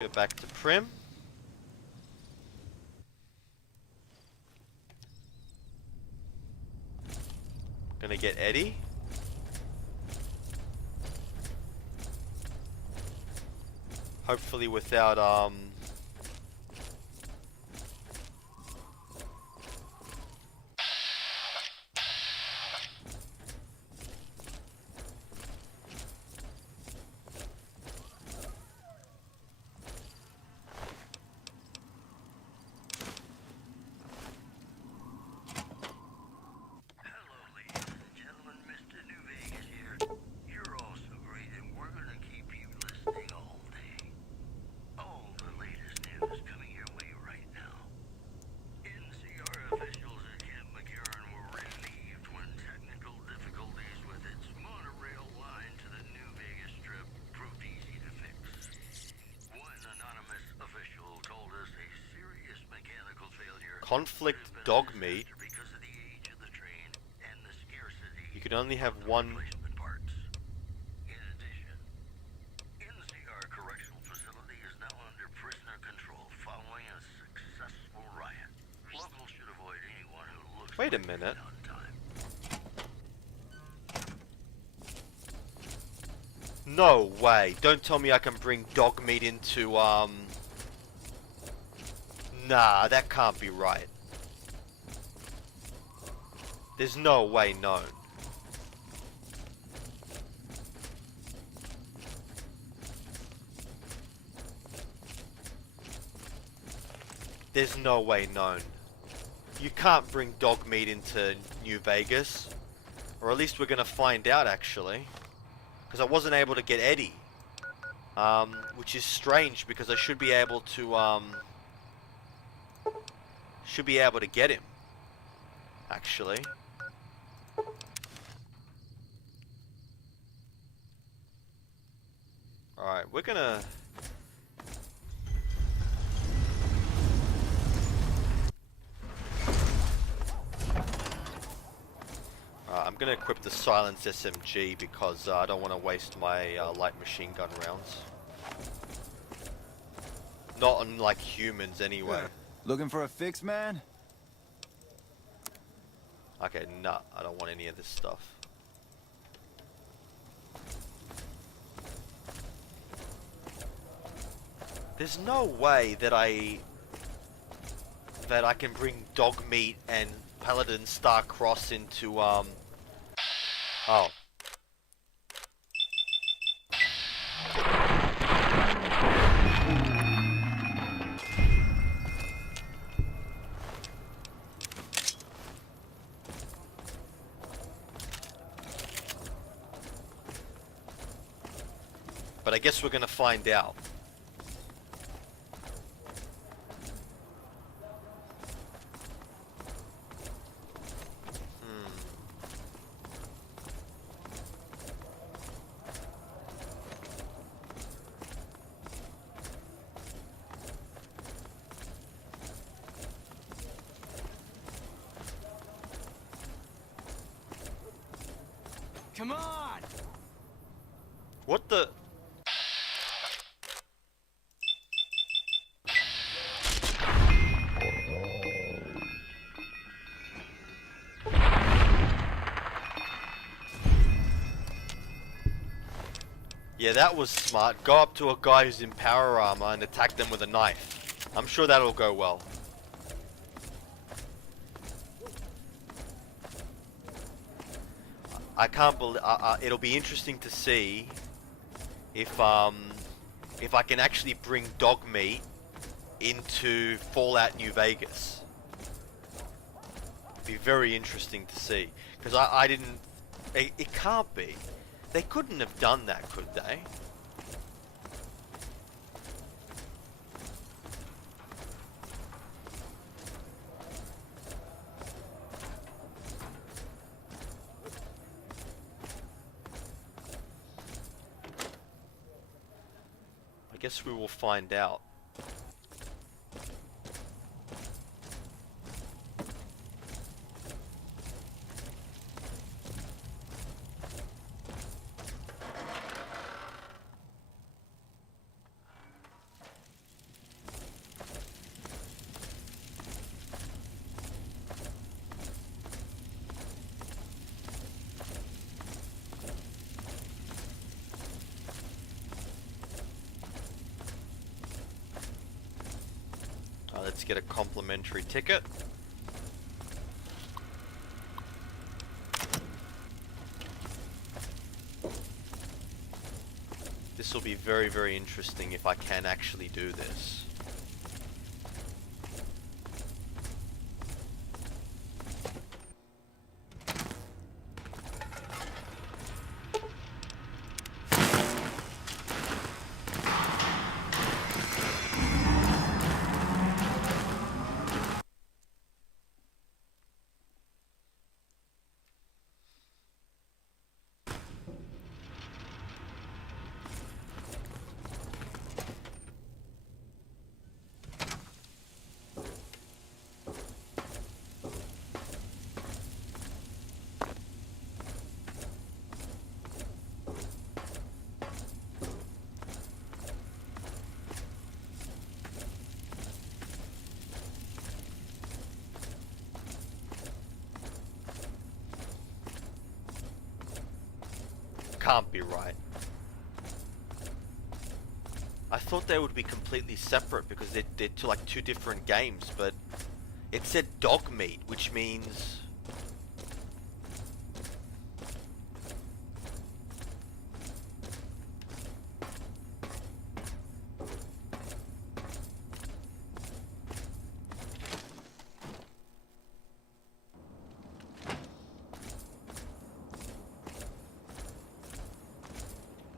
Go back to Primm. Gonna get Eddie. Hopefully without conflict dog meat. You can only have one. Wait a minute. No way. Don't tell me I can bring dog meat into, Nah, that can't be right. There's no way known. There's no way known. You can't bring dog meat into New Vegas. Or at least we're gonna find out, actually. Because I wasn't able to get Eddie. Which is strange because I should be able to, get him. Actually. Alright, we're gonna... I'm gonna equip the Silence SMG because I don't want to waste my light machine gun rounds. Not on, like, humans anyway. Looking for a fix, man? Okay, nah, I don't want any of this stuff. There's no way that I can bring dog meat and Paladin Star Cross into Oh. But I guess we're gonna find out. Come on! What the... Yeah, that was smart. Go up to a guy who's in power armor and attack them with a knife. I'm sure that'll go well. I can't believe... it'll be interesting to see if I can actually bring dog meat into Fallout New Vegas. Be very interesting to see. Because I didn't... It can't be. They couldn't have done that, could they? I guess we will find out. Let's get a complimentary ticket. This will be very, very interesting if I can actually do this. Can't be right. I thought they would be completely separate because they're like two different games, but it said dog meat, which means...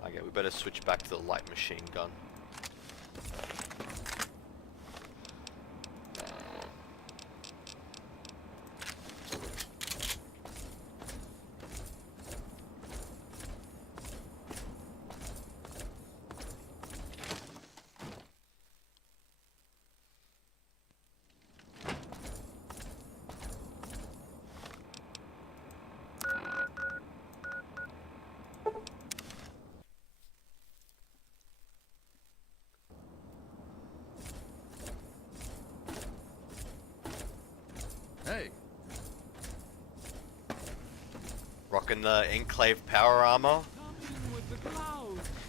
Okay, we better switch back to the light machine gun. Hey. Rocking the Enclave power armor.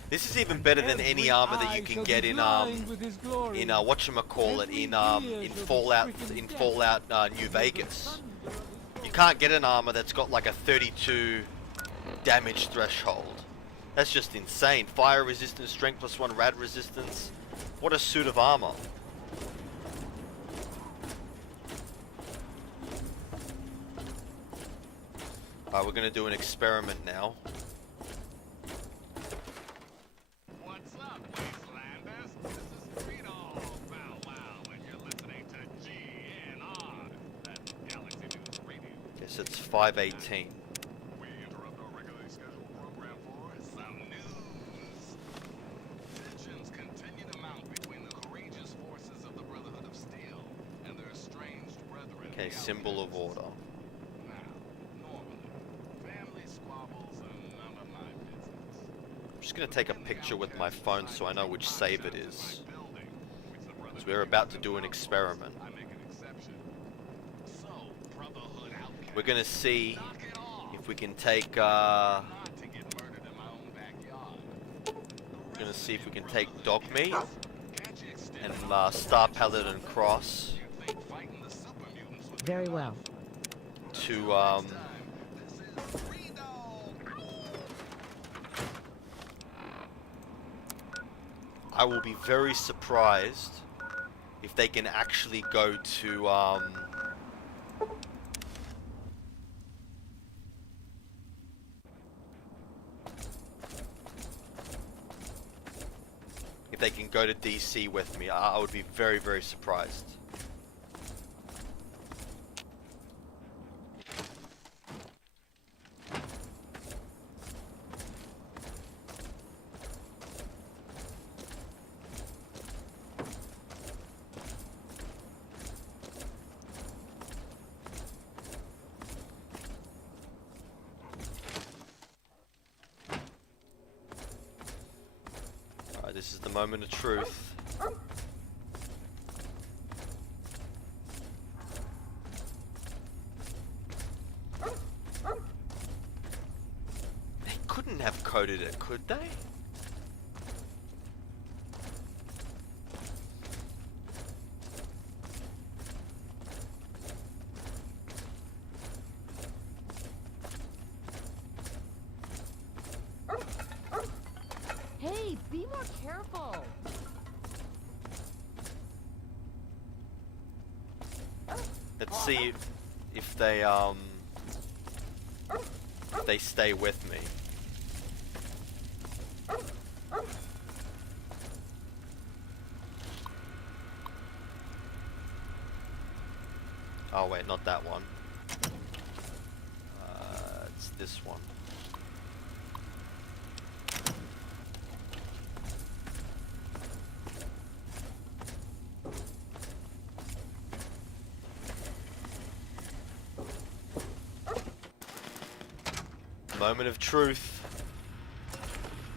This is even better than any armor that you can get in whatchamacallit, in Fallout New Vegas. You can't get an armor that's got like a 32 damage threshold. That's just insane. Fire resistance, strength +1, rad resistance. What a suit of armor. Alright, we're gonna do an experiment now. What's up, Wastelanders? This is Rito Bow Wow, and you're listening to GNR, that's Galaxy News Radio. Guess it's 5:18. We interrupt our regularly scheduled program for some news. Tensions continue to mount between the courageous forces of the Brotherhood of Steel and their estranged brethren. Okay, symbol of order. I'm just going to take a picture with my phone so I know which save it is. Because we're about to do an experiment. We're going to see if we can take we're going to see if we can take dog meat and Star Paladin Cross. Very well. To I will be very surprised if they can actually go to if they can go to DC with me. I would be very, very surprised. This is the moment of truth. They couldn't have coded it, could they? Let's see if they stay with me. Oh wait, not that one. It's this one. Moment of truth.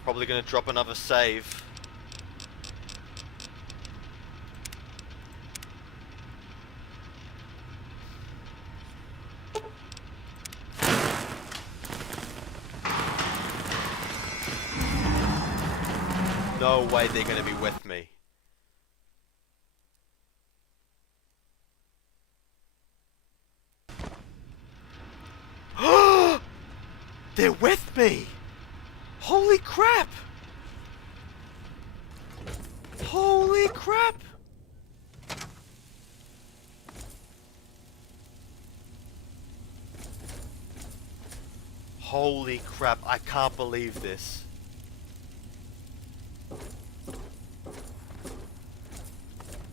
Probably gonna drop another save. No way they're gonna be with me. They're with me! Holy crap! Holy crap! Holy crap, I can't believe this.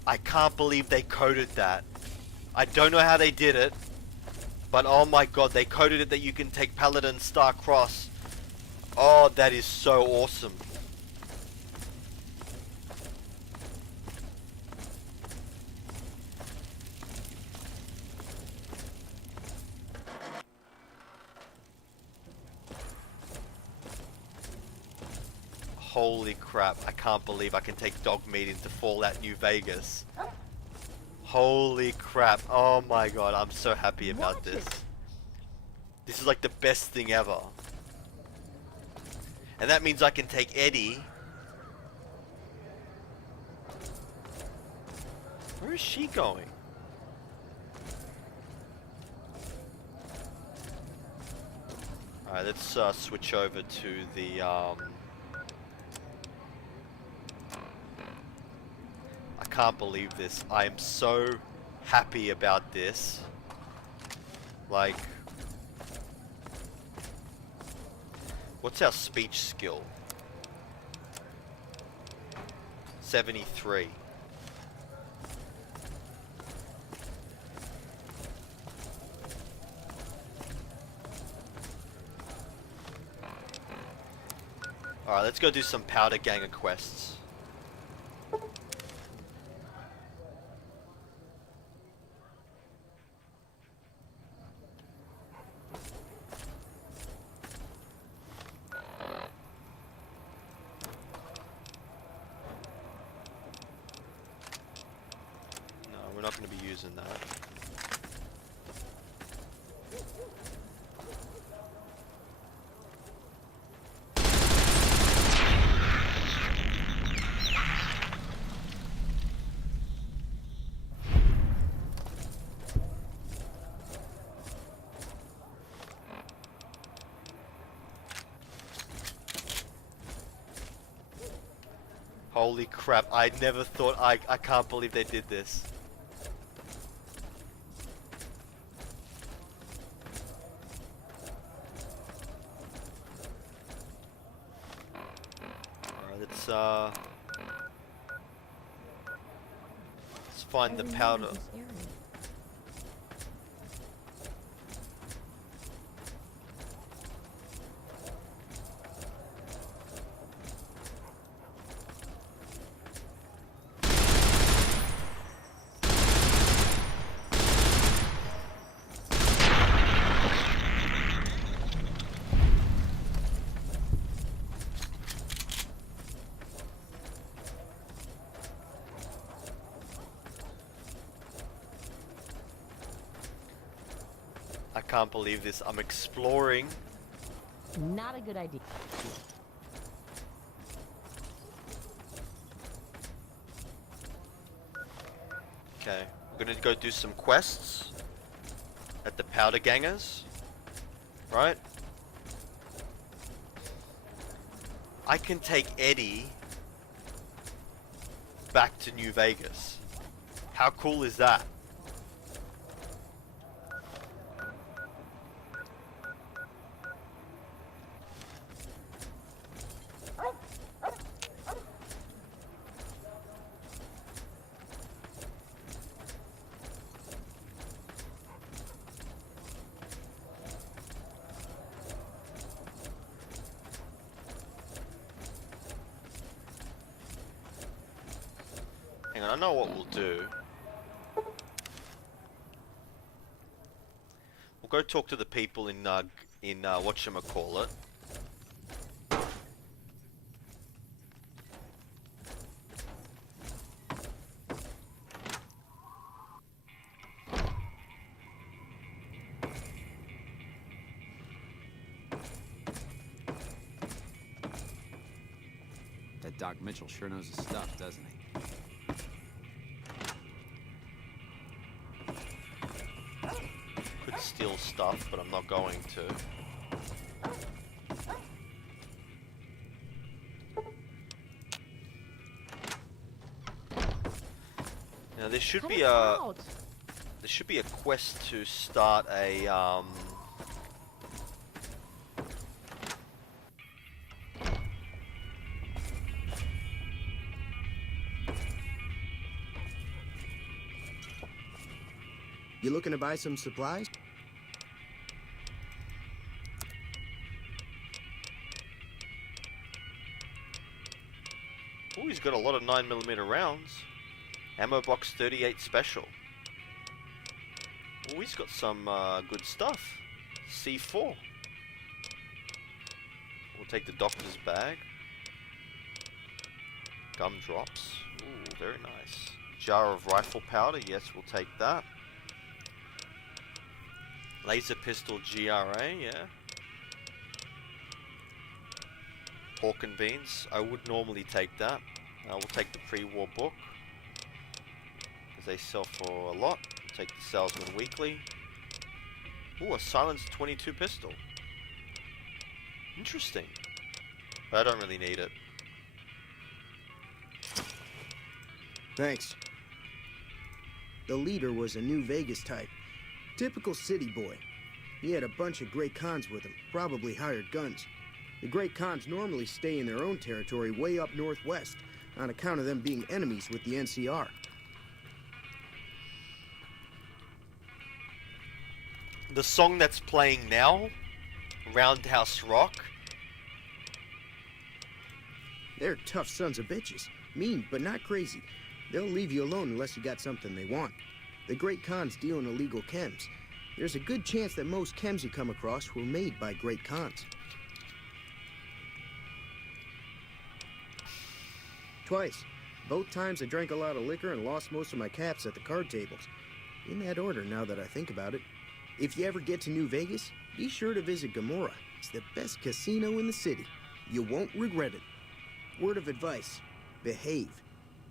I can't believe they coded that. I don't know how they did it, but oh my god, they coded it that you can take Paladin Star Cross. Oh, that is so awesome. Holy crap, I can't believe I can take dog meat into Fallout New Vegas. Holy crap, oh my god, I'm so happy about this. This is like the best thing ever. And that means I can take Eddie. Where is she going? Alright, let's switch over to the I can't believe this. I am so happy about this. Like, what's our speech skill? 73. Alright, let's go do some Powder Ganger quests. We're not going to be using that. Holy crap, I never thought, I can't believe they did this. Let's find the powder. I can't believe this. I'm exploring. Not a good idea. Okay, we're gonna go do some quests at the Powder Gangers, right? I can take Eddie back to New Vegas. How cool is that? Hang on, I know what we'll do. We'll go talk to the people in whatchamacallit. That Doc Mitchell sure knows his stuff, doesn't he? Could steal stuff, but I'm not going to. Now there should be a quest to start a You looking to buy some supplies? Oh, he's got a lot of 9mm rounds. Ammo box 38 special. Oh, he's got some good stuff. C4. We'll take the doctor's bag. Gumdrops. Ooh, very nice. Jar of rifle powder. Yes, we'll take that. Laser pistol GRA, yeah. Pork and beans. I would normally take that. We'll take the pre-war book, because they sell for a lot. Take the Salesman Weekly. Ooh, a silenced 22 pistol. Interesting. But I don't really need it. Thanks. The leader was a New Vegas type. Typical city boy. He had a bunch of Great Khans with him, probably hired guns. The Great Khans normally stay in their own territory way up northwest, on account of them being enemies with the NCR. The song that's playing now, Roundhouse Rock. They're tough sons of bitches. Mean, but not crazy. They'll leave you alone unless you got something they want. The Great Khans deal in illegal chems. There's a good chance that most chems you come across were made by Great Khans. Twice. Both times I drank a lot of liquor and lost most of my caps at the card tables. In that order, now that I think about it. If you ever get to New Vegas, be sure to visit Gomorrah. It's the best casino in the city. You won't regret it. Word of advice, behave.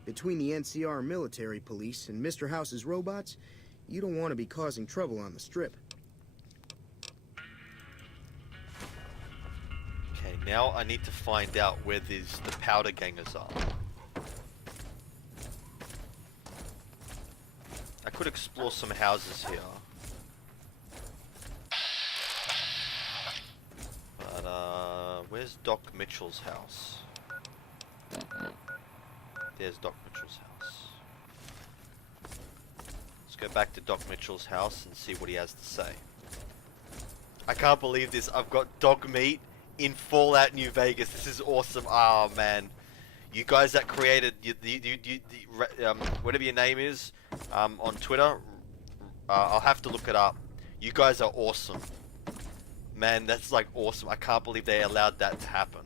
Between the NCR military police and Mr. House's robots, you don't want to be causing trouble on the Strip. Okay, now I need to find out where the powder gangers are. I could explore some houses here. But, where's Doc Mitchell's house? There's Doc Mitchell's house. Let's go back to Doc Mitchell's house and see what he has to say. I can't believe this. I've got dog meat in Fallout New Vegas. This is awesome. Oh, man. You guys that created, whatever your name is, on Twitter, I'll have to look it up. You guys are awesome. Man, that's like awesome. I can't believe they allowed that to happen.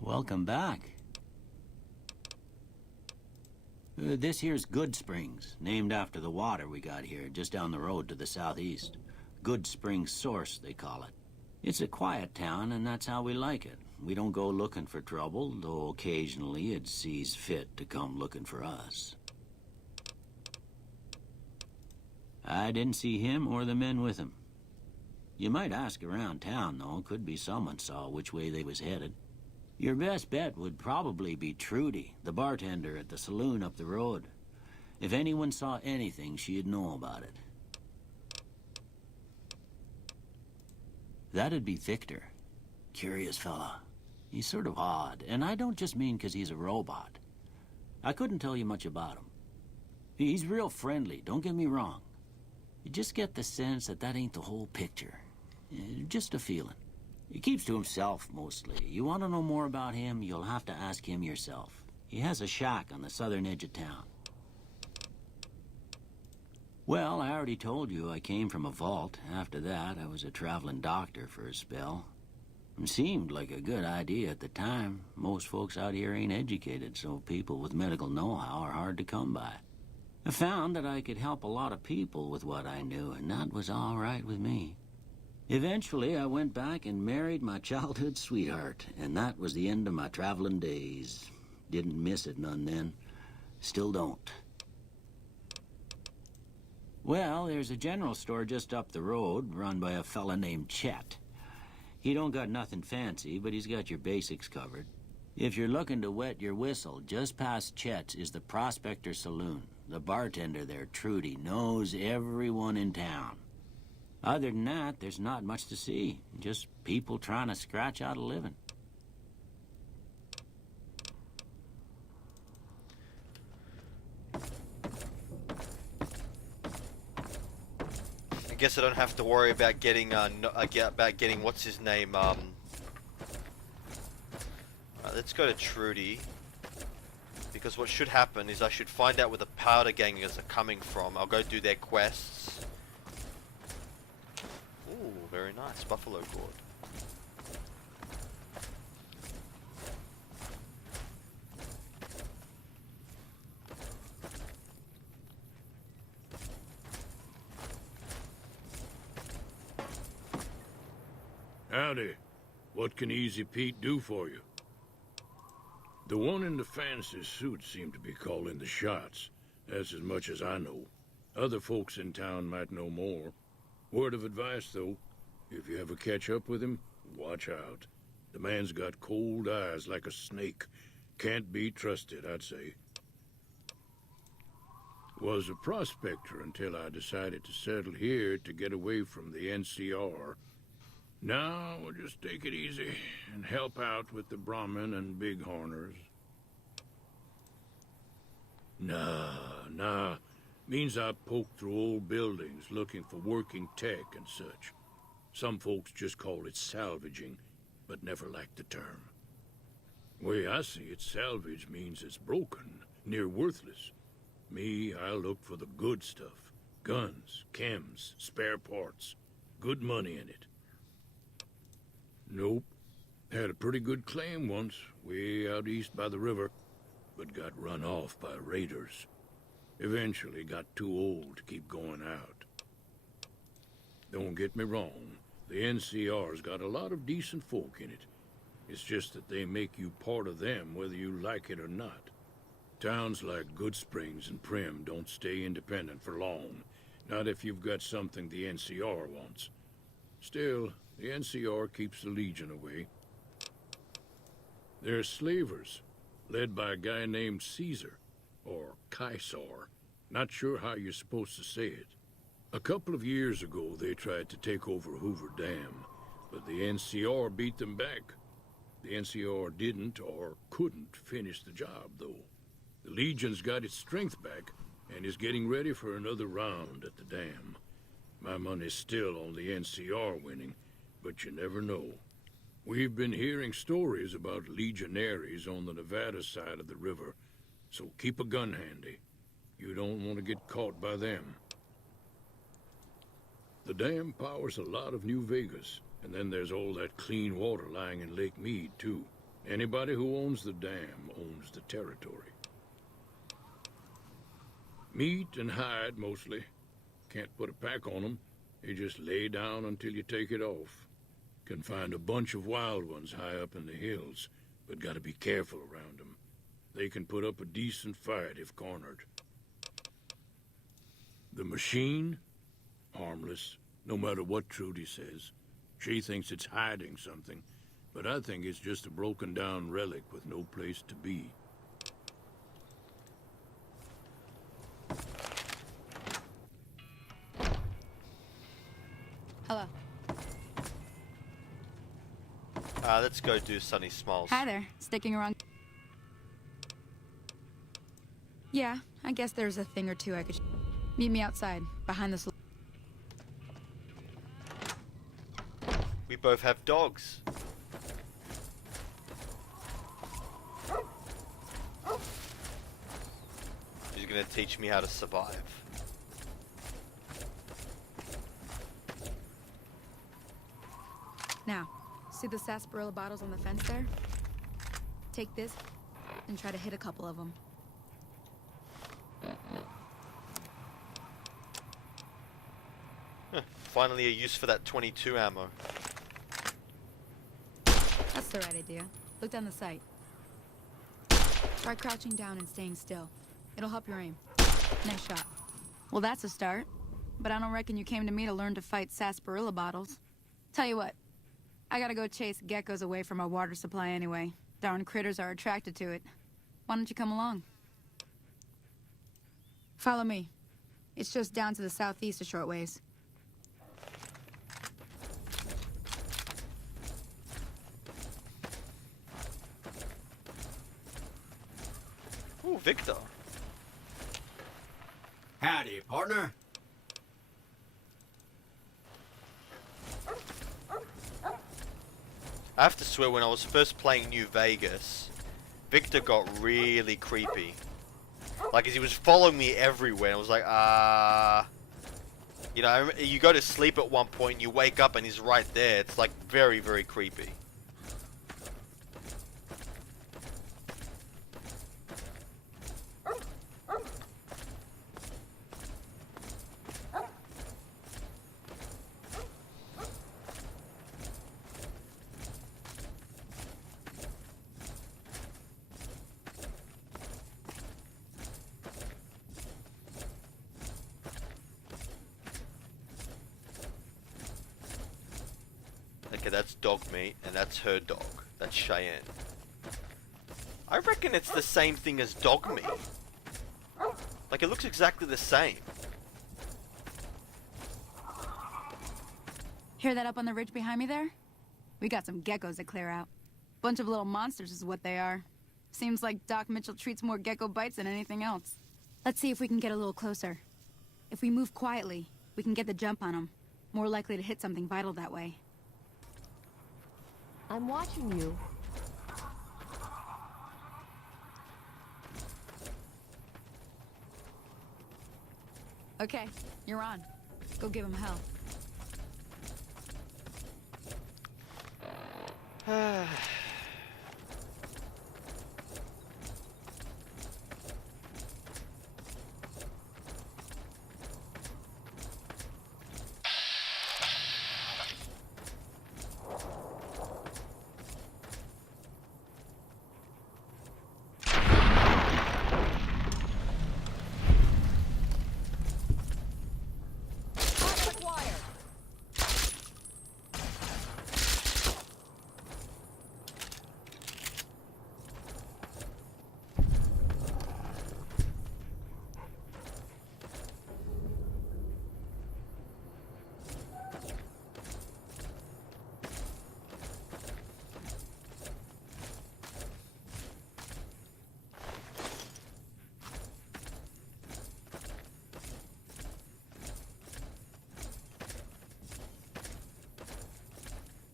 Welcome back. This here's Good Springs, named after the water we got here, just down the road to the southeast. Good Springs Source, they call it. It's a quiet town, and that's how we like it. We don't go looking for trouble, though occasionally it sees fit to come looking for us. I didn't see him or the men with him. You might ask around town, though. Could be someone saw which way they was headed. Your best bet would probably be Trudy, the bartender at the saloon up the road. If anyone saw anything, she'd know about it. That'd be Victor. Curious fella. He's sort of odd, and I don't just mean 'cause he's a robot. I couldn't tell you much about him. He's real friendly, don't get me wrong. You just get the sense that that ain't the whole picture. Just a feeling. He keeps to himself, mostly. You want to know more about him, you'll have to ask him yourself. He has a shack on the southern edge of town. Well, I already told you I came from a vault. After that, I was a traveling doctor for a spell. It seemed like a good idea at the time. Most folks out here ain't educated, so people with medical know-how are hard to come by. I found that I could help a lot of people with what I knew, and that was all right with me. Eventually, I went back and married my childhood sweetheart, and that was the end of my traveling days. Didn't miss it none then. Still don't. Well, there's a general store just up the road, run by a fella named Chet. He don't got nothing fancy, but he's got your basics covered. If you're looking to wet your whistle, just past Chet's is the Prospector Saloon. The bartender there, Trudy, knows everyone in town. Other than that, there's not much to see. Just people trying to scratch out a living. I guess I don't have to worry about getting what's his name. Let's go to Trudy, because what should happen is I should find out where the powder gangers are coming from. I'll go do their quests. Ooh, very nice, buffalo gourd. Howdy. What can Easy Pete do for you? The one in the fancy suit seemed to be calling the shots. That's as much as I know. Other folks in town might know more. Word of advice, though. If you ever catch up with him, watch out. The man's got cold eyes like a snake. Can't be trusted, I'd say. Was a prospector until I decided to settle here to get away from the NCR. Now, we'll just take it easy and help out with the Brahmin and Bighorners. Nah. Means I poke through old buildings looking for working tech and such. Some folks just call it salvaging, but never liked the term. Way I see it, salvage means it's broken, near worthless. Me, I look for the good stuff. Guns, chems, spare parts. Good money in it. Nope. Had a pretty good claim once, way out east by the river, but got run off by raiders. Eventually got too old to keep going out. Don't get me wrong, the NCR's got a lot of decent folk in it. It's just that they make you part of them whether you like it or not. Towns like Good Springs and Primm don't stay independent for long, not if you've got something the NCR wants. Still, the NCR keeps the Legion away. They're slavers, led by a guy named Caesar, or Caesar. Not sure how you're supposed to say it. A couple of years ago, they tried to take over Hoover Dam, but the NCR beat them back. The NCR didn't or couldn't finish the job, though. The Legion's got its strength back and is getting ready for another round at the dam. My money's still on the NCR winning, but you never know. We've been hearing stories about legionaries on the Nevada side of the river, so keep a gun handy. You don't want to get caught by them. The dam powers a lot of New Vegas, and then there's all that clean water lying in Lake Mead, too. Anybody who owns the dam owns the territory. Meat and hide, mostly. Can't put a pack on them. You just lay down until you take it off. Can find a bunch of wild ones high up in the hills, but gotta be careful around them. They can put up a decent fight if cornered. The machine? Harmless, no matter what Trudy says. She thinks it's hiding something, but I think it's just a broken down relic with no place to be. Hello. Let's go do Sunny Smiles. Hi there. Sticking around? Yeah, I guess there's a thing or two I could... Meet me outside, behind this... both have dogs. Who's gonna teach me how to survive? Now, see the sarsaparilla bottles on the fence there? Take this and try to hit a couple of them. Finally a use for that 22 ammo. That's the right idea. Look down the sight. Try crouching down and staying still. It'll help your aim. Nice shot. Well, that's a start. But I don't reckon you came to me to learn to fight sarsaparilla bottles. Tell you what, I gotta go chase geckos away from our water supply anyway. Darn critters are attracted to it. Why don't you come along? Follow me. It's just down to the southeast a short ways. Ooh, Victor. Howdy, partner. I have to swear, when I was first playing New Vegas, Victor got really creepy. Like, he was following me everywhere. I was like, you know, you go to sleep at one point, you wake up and he's right there. It's like very, very creepy. Okay, that's dog meat, and that's her dog. That's Cheyenne. I reckon it's the same thing as dog meat. Like, it looks exactly the same. Hear that up on the ridge behind me there? We got some geckos to clear out. Bunch of little monsters is what they are. Seems like Doc Mitchell treats more gecko bites than anything else. Let's see if we can get a little closer. If we move quietly, we can get the jump on them. More likely to hit something vital that way. I'm watching you. Okay, you're on. Go give him hell.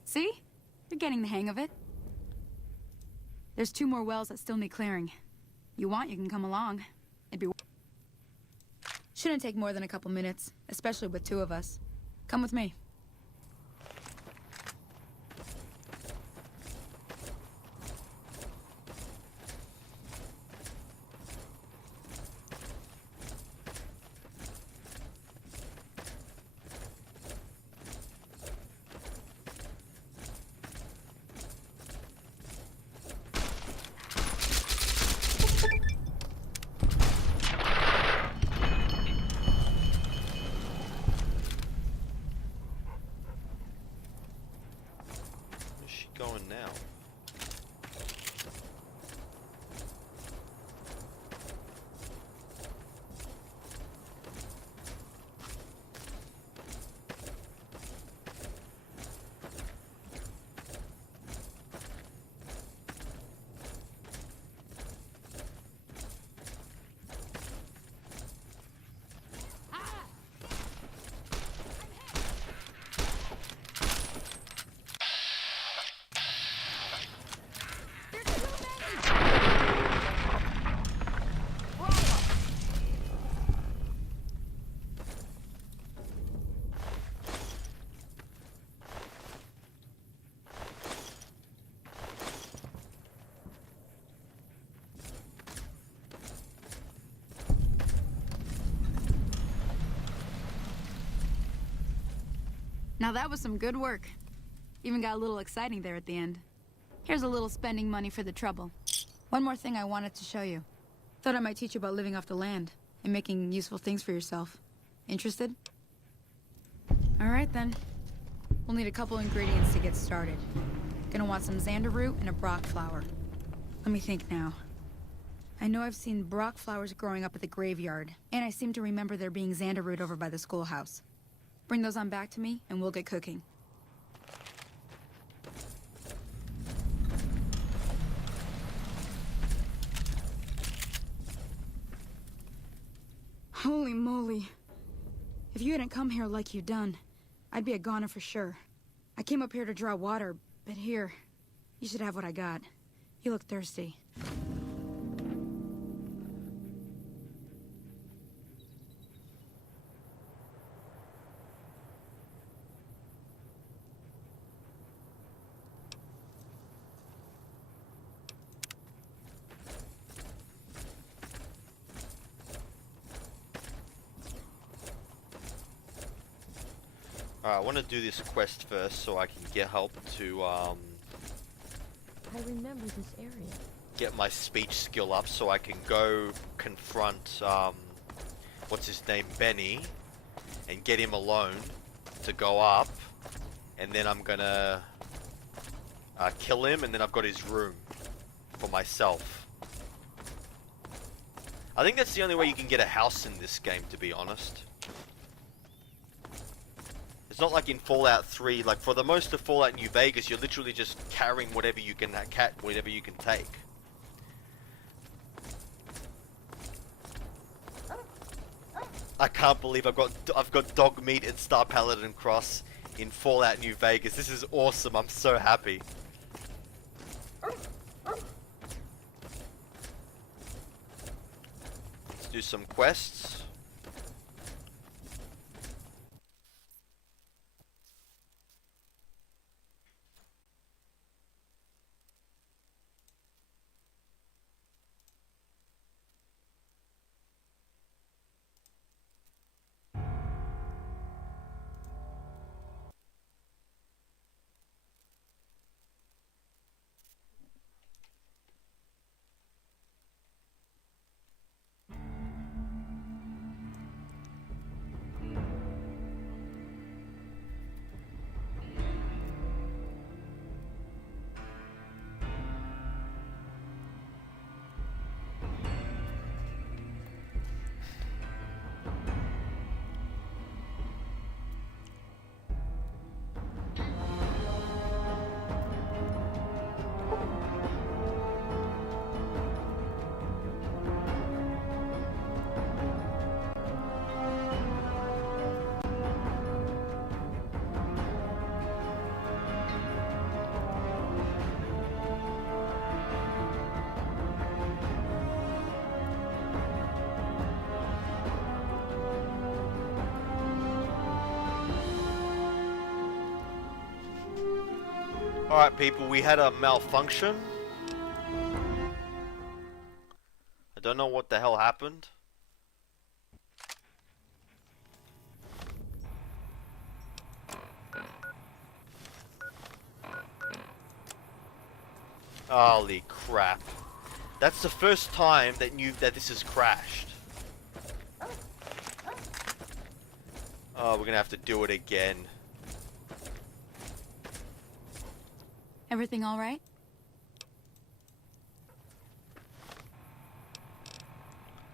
See? You're getting the hang of it. There's 2 more wells that still need clearing. You want, you can come along. Shouldn't take more than a couple minutes, especially with 2 of us. Come with me. Where's she going now? Now that was some good work. Even got a little exciting there at the end. Here's a little spending money for the trouble. One more thing I wanted to show you. Thought I might teach you about living off the land and making useful things for yourself. Interested? Alright then. We'll need a couple ingredients to get started. Gonna want some xander root and a brock flower. Let me think now. I know I've seen brock flowers growing up at the graveyard, and I seem to remember there being xander root over by the schoolhouse. Bring those on back to me, and we'll get cooking. Holy moly. If you hadn't come here like you done, I'd be a goner for sure. I came up here to draw water, but here, you should have what I got. You look thirsty. Alright, I want to do this quest first so I can get help to I remember this area. get my speech skill up so I can go confront what's his name, Benny, and get him alone to go up, and then I'm gonna kill him, and then I've got his room for myself. I think that's the only way you can get a house in this game, to be honest. It's not like in Fallout 3, like for the most of Fallout New Vegas, you're literally just carrying whatever you can whatever you can take. I can't believe I've got dog meat and Star Paladin Cross in Fallout New Vegas. This is awesome. I'm so happy. Let's do some quests. Alright people, we had a malfunction. I don't know what the hell happened. Holy crap. That's the first time that this has crashed. Oh, we're gonna have to do it again. Everything all right?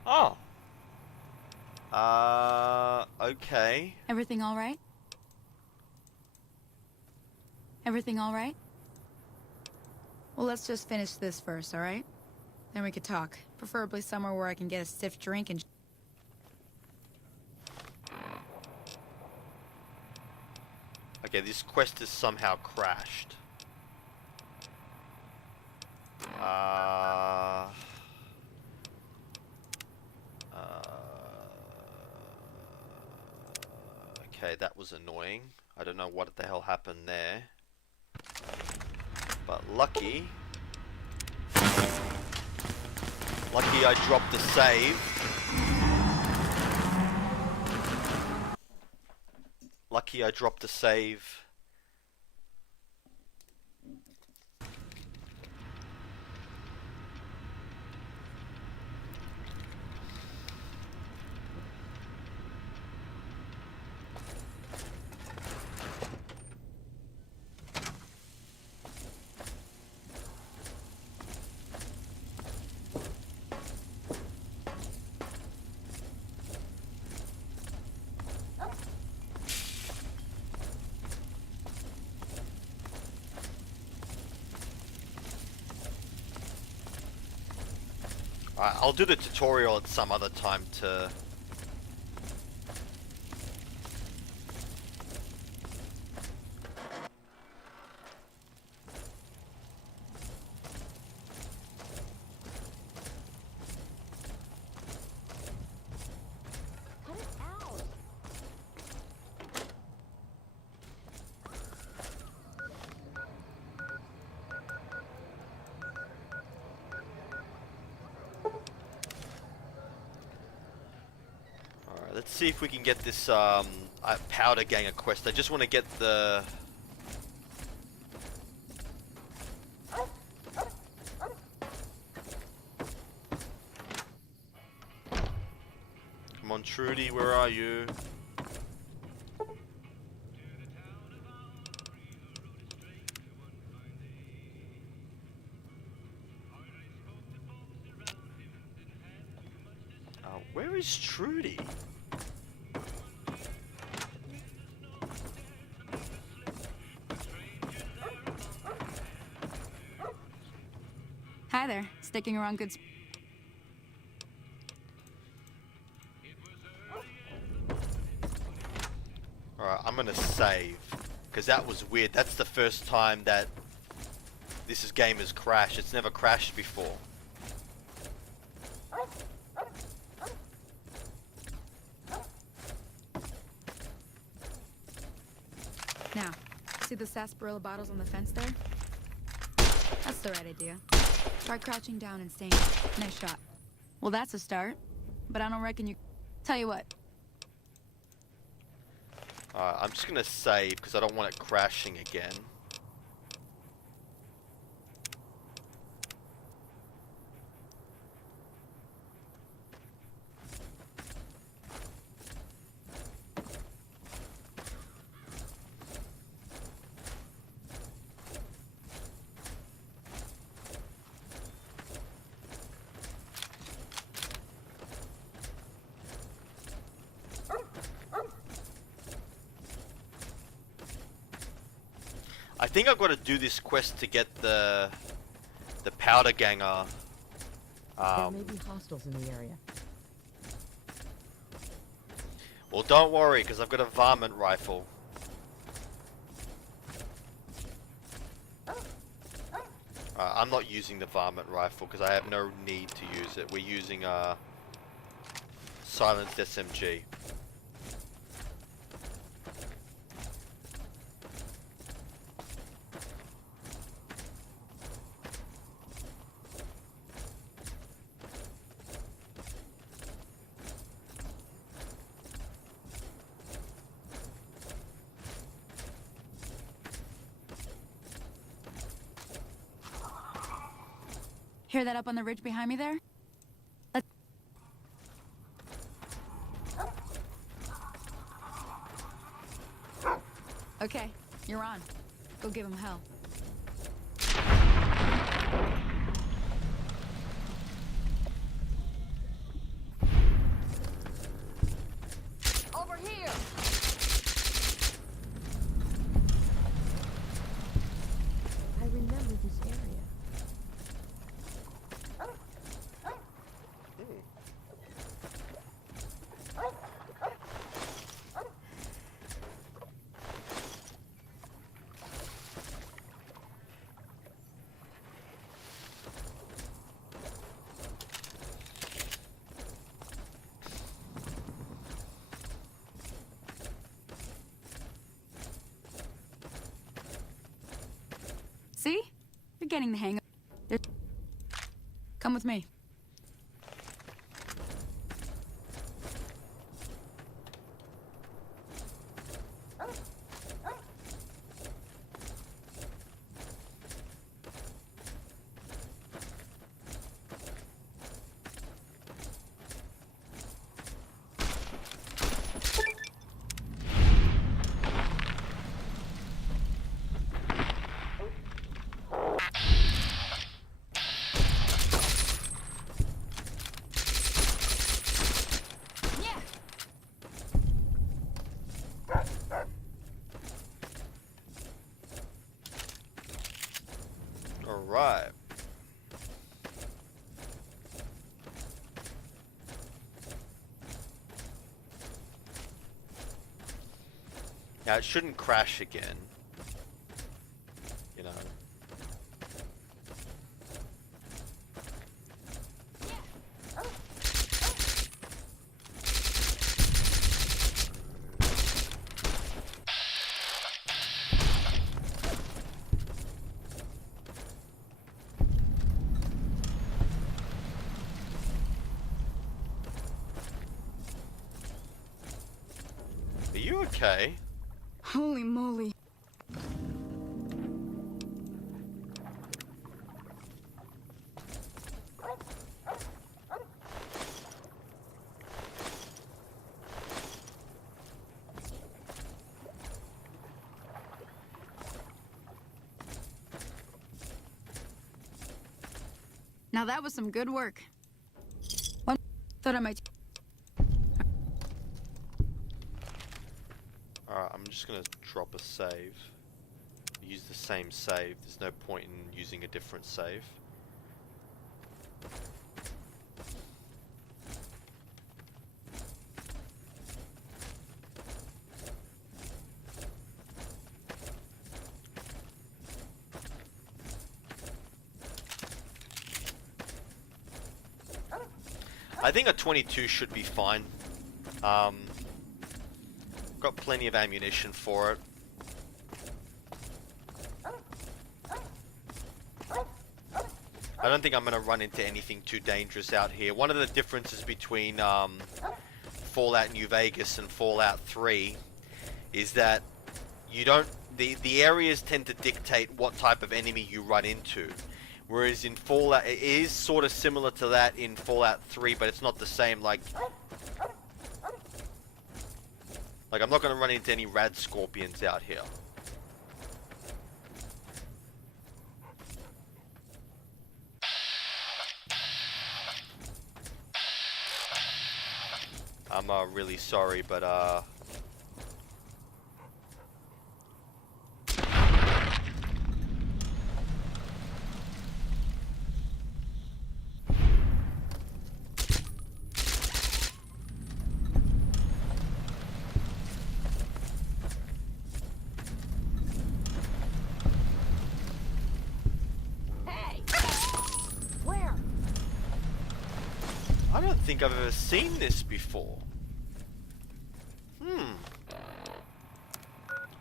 Oh. Okay. Everything all right? Everything all right? Well, let's just finish this first, all right? Then we could talk. Preferably somewhere where I can get a stiff drink and... Okay, this quest has somehow crashed. Okay, that was annoying. I don't know what the hell happened there. But lucky I dropped the save. Lucky I dropped a save. Alright, I'll do the tutorial at some other time to... Cut it out. Alright, let's see if we can get this powder ganger quest. I just want to get the... Come on, Trudy, where are you? Where is Trudy? Hi there. Sticking around good. Alright, I'm gonna save. Because that was weird. That's the first time that this game has crashed. It's never crashed before. Now, see the sarsaparilla bottles on the fence there? That's the right idea. Try crouching down and staying. Nice shot. Well, that's a start. But I don't reckon you... Tell you what. I'm just gonna save because I don't want it crashing again. I think I've got to do this quest to get the powder ganger. There may be hostiles in the area. Well, don't worry, because I've got a varmint rifle. I'm not using the varmint rifle because I have no need to use it. We're using a silenced SMG. Hear that up on the ridge behind me there? Let's... Okay, you're on. Go give him hell. Over here. I remember this area. See? You're getting the hang of it. Come with me. Alright. Now it shouldn't crash again. You know. Are you okay? Holy moly. Now that was some good work. One thought I might. Alright, I'm just gonna drop a save. Use the same save. There's no point in using a different save. I think a 22 should be fine. Got plenty of ammunition for it. I don't think I'm going to run into anything too dangerous out here. One of the differences between Fallout New Vegas and Fallout 3 is that you don't... The areas tend to dictate what type of enemy you run into. Whereas in Fallout, it is sort of similar to that in Fallout 3, but it's not the same. Like I'm not going to run into any rad scorpions out here. I'm really sorry, but I don't think I've ever seen this before.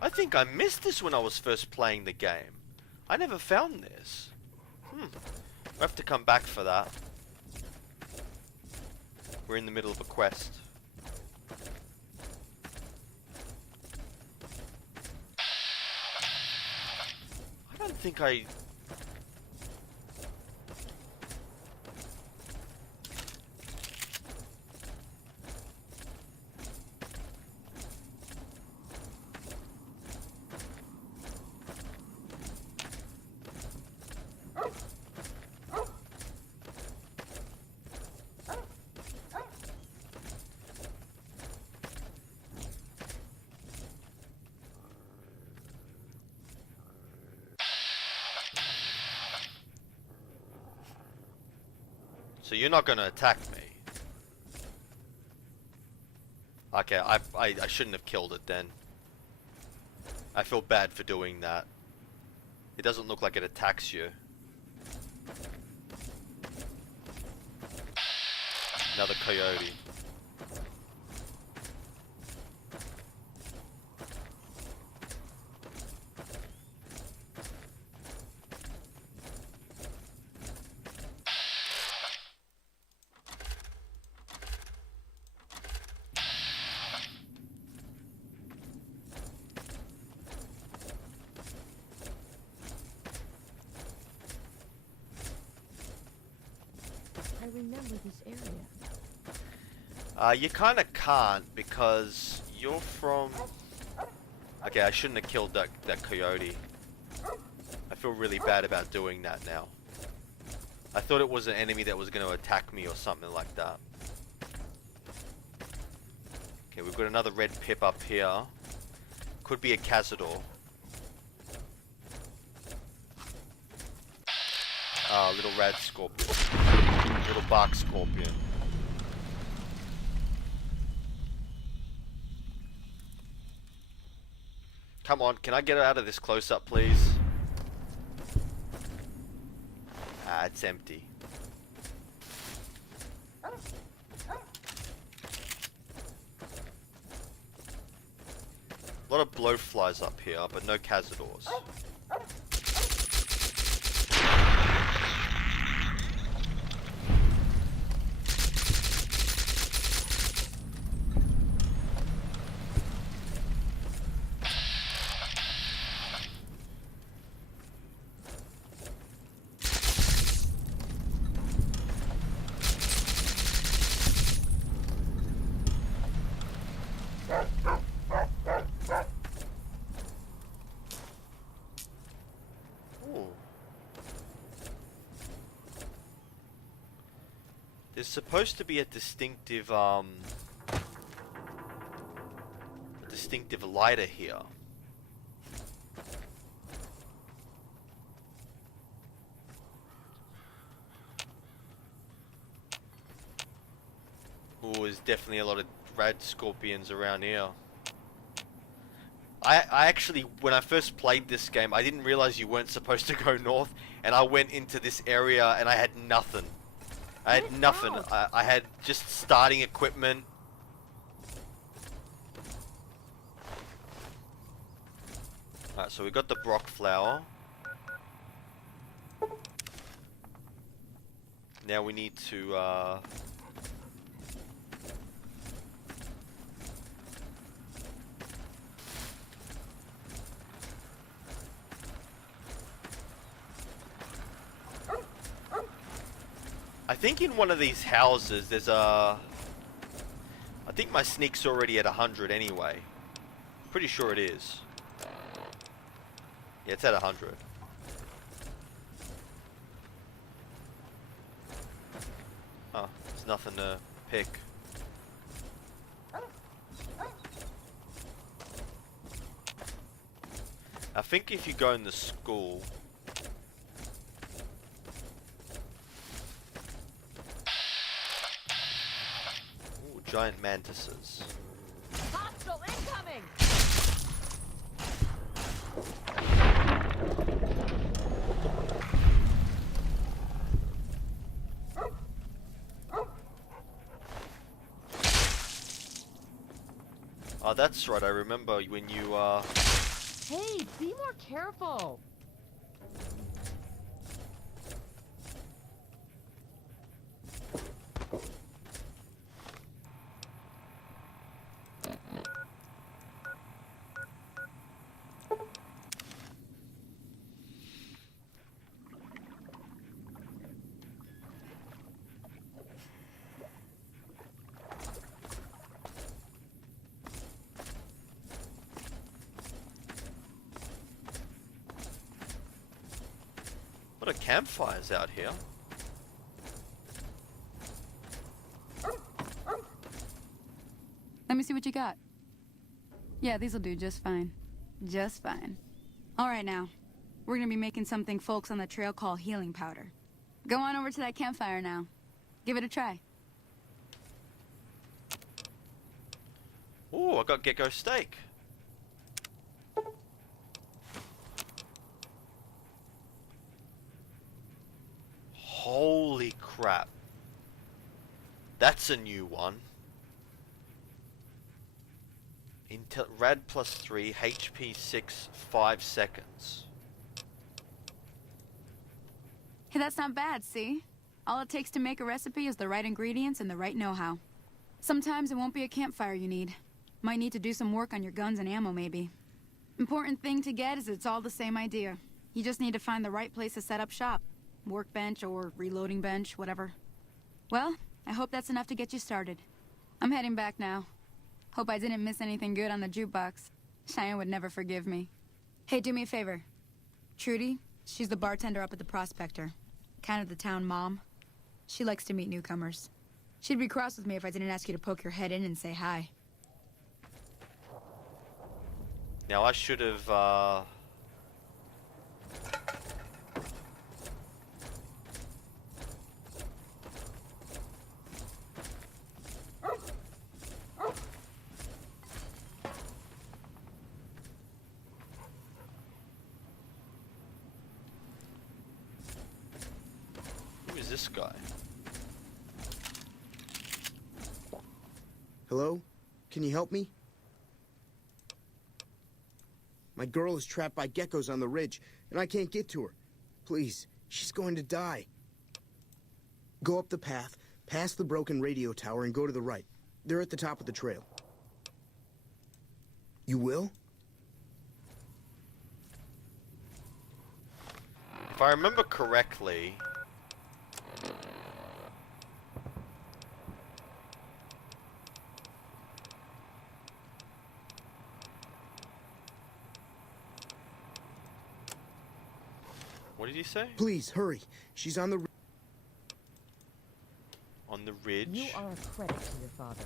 I think I missed this when I was first playing the game. I never found this. I have to come back for that. We're in the middle of a quest. I don't think I... So you're not going to attack me. Okay, I shouldn't have killed it then. I feel bad for doing that. It doesn't look like it attacks you. Another coyote. I remember this area. You kind of can't because you're from... Okay, I shouldn't have killed that coyote. I feel really bad about doing that now. I thought it was an enemy that was going to attack me or something like that. Okay, we've got another red pip up here. Could be a Cazador. Little red scorpion. Little bark scorpion. Come on, can I get out of this close-up, please? Ah, it's empty. A lot of blowflies up here, but no cazadors. There's supposed to be a distinctive lighter here. Ooh, there's definitely a lot of red scorpions around here. I actually, when I first played this game, I didn't realize you weren't supposed to go north, and I went into this area and I had nothing. I had nothing. I had just starting equipment. Alright, so we got the Brock flower. Now we need to I think in one of these houses there's a... I think my sneak's already at 100 anyway. Pretty sure it is. Yeah, it's at 100. Oh, there's nothing to pick. I think if you go in the school... Ooh, giant mantises. Hostile incoming! Oh, that's right. I remember when you, Hey, be more careful. What are campfires out here? Let me see what you got. Yeah, these'll do just fine. Just fine. All right, now. We're gonna be making something folks on the trail call healing powder. Go on over to that campfire now. Give it a try. Ooh, I got gecko steak. Holy crap. That's a new one. Intel Rad +3, HP 6, 5 seconds. Hey, that's not bad, see? All it takes to make a recipe is the right ingredients and the right know-how. Sometimes it won't be a campfire you need. Might need to do some work on your guns and ammo, maybe. Important thing to get is it's all the same idea. You just need to find the right place to set up shop. Workbench or reloading bench, whatever. Well, I hope that's enough to get you started. I'm heading back now. Hope I didn't miss anything good on the jukebox. Cheyenne would never forgive me. Hey, do me a favor. Trudy, she's the bartender up at the Prospector. Kind of the town mom. She likes to meet newcomers. She'd be cross with me if I didn't ask you to poke your head in and say hi. Now I should have this guy? Hello? Can you help me? My girl is trapped by geckos on the ridge, and I can't get to her. Please, she's going to die. Go up the path, past the broken radio tower, and go to the right. They're at the top of the trail. You will? If I remember correctly... What did you say? Please, hurry. She's on the... On the ridge? You are a credit to your father.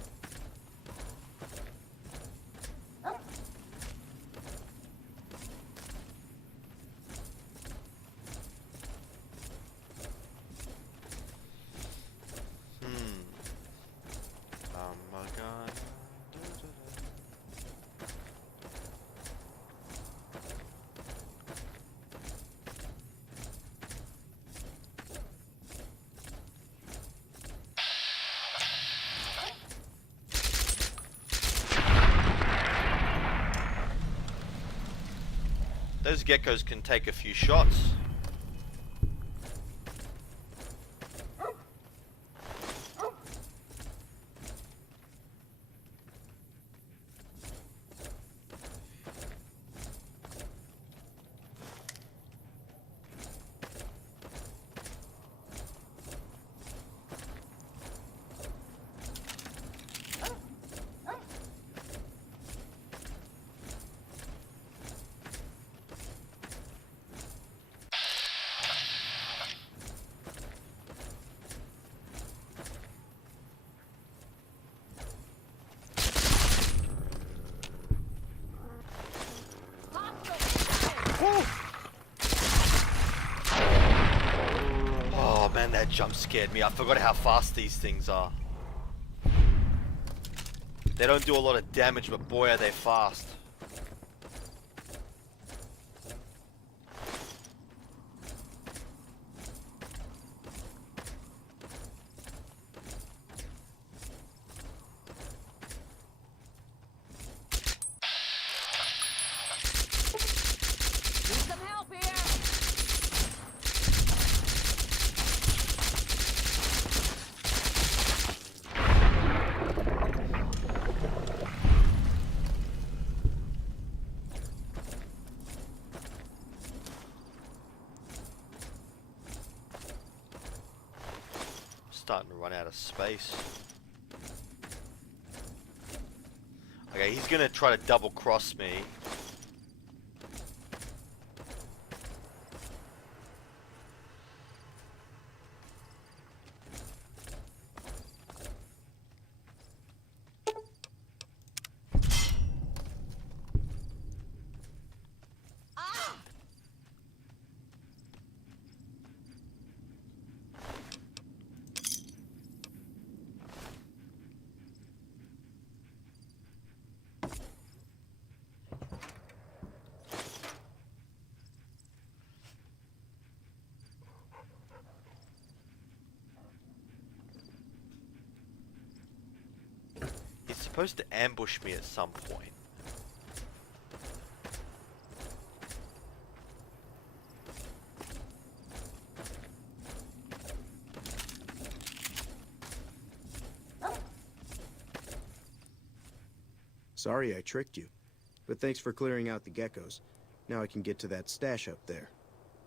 Oh my god. Those geckos can take a few shots. Oh man, that jump scared me. I forgot how fast these things are. They don't do a lot of damage, but boy are they fast. Need some help here. Starting to run out of space. Okay, he's gonna try to double cross me. He's supposed to ambush me at some point. Sorry I tricked you, but thanks for clearing out the geckos. Now I can get to that stash up there,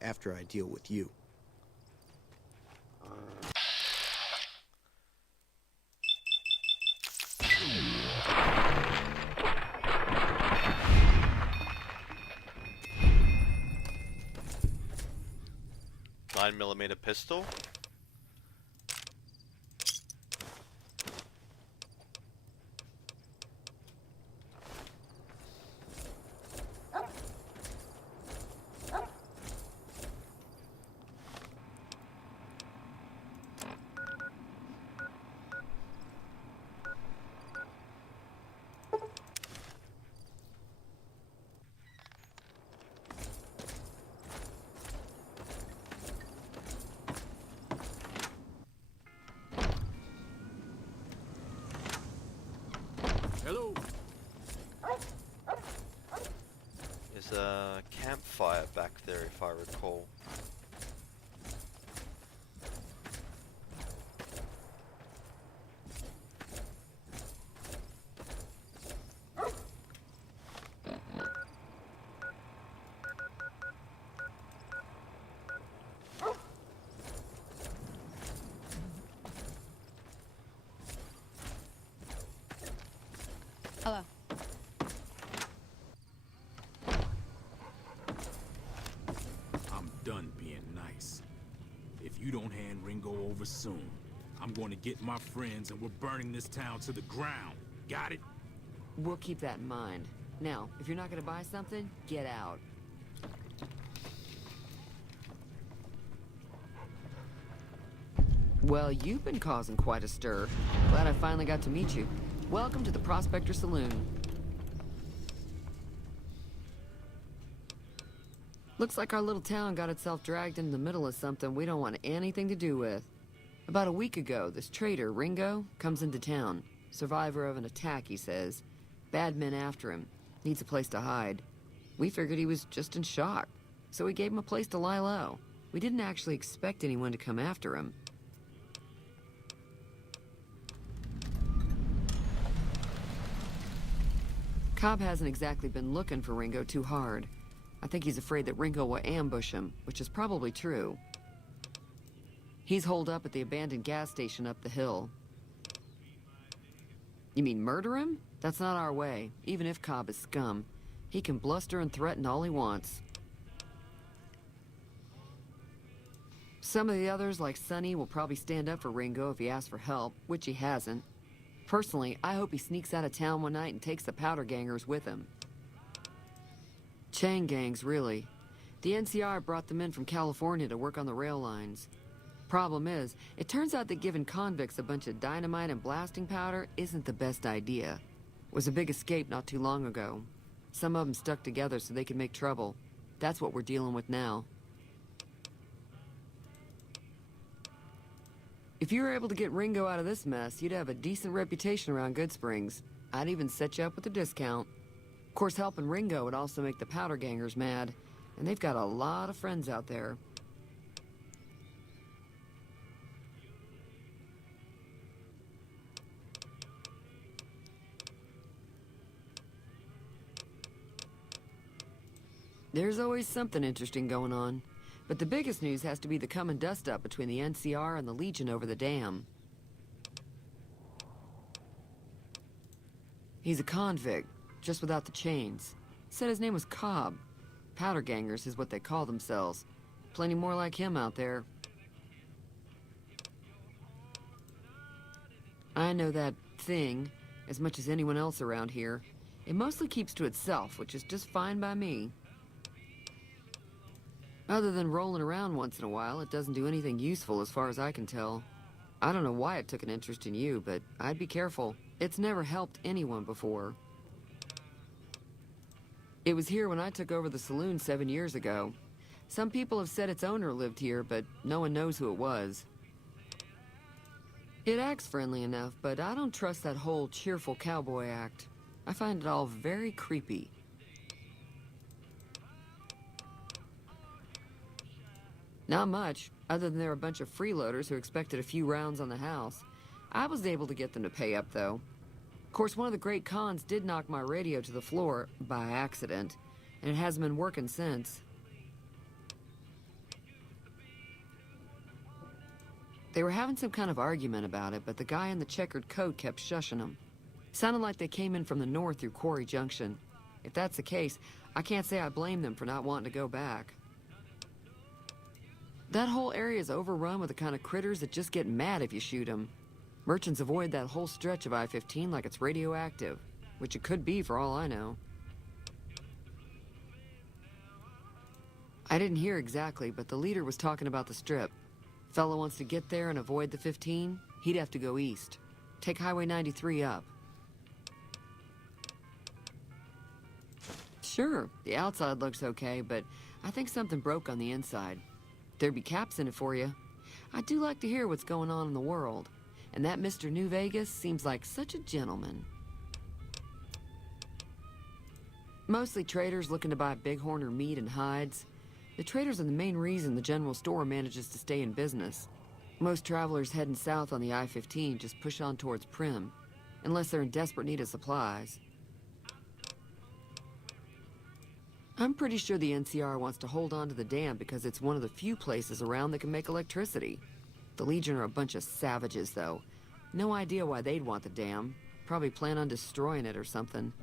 after I deal with you. $9mm pistol. a campfire back there, if I recall. Hello. I'm done being nice. If you don't hand Ringo over soon, I'm going to get my friends and we're burning this town to the ground. Got it? We'll keep that in mind. Now, if you're not gonna buy something, get out. Well, you've been causing quite a stir. Glad I finally got to meet you. Welcome to the Prospector Saloon. Looks like our little town got itself dragged into the middle of something we don't want anything to do with. About a week ago, this traitor, Ringo, comes into town. Survivor of an attack, he says. Bad men after him. Needs a place to hide. We figured he was just in shock, so we gave him a place to lie low. We didn't actually expect anyone to come after him. Cobb hasn't exactly been looking for Ringo too hard. I think he's afraid that Ringo will ambush him, which is probably true. He's holed up at the abandoned gas station up the hill. You mean murder him? That's not our way, even if Cobb is scum. He can bluster and threaten all he wants. Some of the others, like Sonny, will probably stand up for Ringo if he asks for help, which he hasn't. Personally, I hope he sneaks out of town one night and takes the powder gangers with him. Chain gangs, really. The NCR brought them in from California to work on the rail lines. Problem is, it turns out that giving convicts a bunch of dynamite and blasting powder isn't the best idea. It was a big escape not too long ago. Some of them stuck together so they could make trouble. That's what we're dealing with now. If you were able to get Ringo out of this mess, you'd have a decent reputation around Good Springs. I'd even set you up with a discount. Of course, helping Ringo would also make the powder gangers mad, and they've got a lot of friends out there. There's always something interesting going on. But the biggest news has to be the coming dust-up between the NCR and the Legion over the dam. He's a convict, just without the chains. Said his name was Cobb. Powder gangers is what they call themselves. Plenty more like him out there. I know that thing as much as anyone else around here. It mostly keeps to itself, which is just fine by me. Other than rolling around once in a while, it doesn't do anything useful as far as I can tell. I don't know why it took an interest in you, but I'd be careful. It's never helped anyone before. It was here when I took over the saloon 7 years ago. Some people have said its owner lived here, but no one knows who it was. It acts friendly enough, but I don't trust that whole cheerful cowboy act. I find it all very creepy. Not much, other than they're a bunch of freeloaders who expected a few rounds on the house. I was able to get them to pay up, though. Of course, one of the great cons did knock my radio to the floor, by accident, and it hasn't been working since. They were having some kind of argument about it, but the guy in the checkered coat kept shushing them. Sounded like they came in from the north through Quarry Junction. If that's the case, I can't say I blame them for not wanting to go back. That whole area is overrun with the kind of critters that just get mad if you shoot them. Merchants avoid that whole stretch of I-15 like it's radioactive, which it could be for all I know. I didn't hear exactly, but the leader was talking about the strip. Fellow wants to get there and avoid the 15, he'd have to go east. Take Highway 93 up. Sure, the outside looks okay, but I think something broke on the inside. There'd be caps in it for you. I do like to hear what's going on in the world. And that Mr. New Vegas seems like such a gentleman. Mostly traders looking to buy bighorn or meat and hides. The traders are the main reason the general store manages to stay in business. Most travelers heading south on the I-15 just push on towards Primm, unless they're in desperate need of supplies. I'm pretty sure the NCR wants to hold on to the dam because it's one of the few places around that can make electricity. The Legion are a bunch of savages, though. No idea why they'd want the dam. Probably plan on destroying it or something.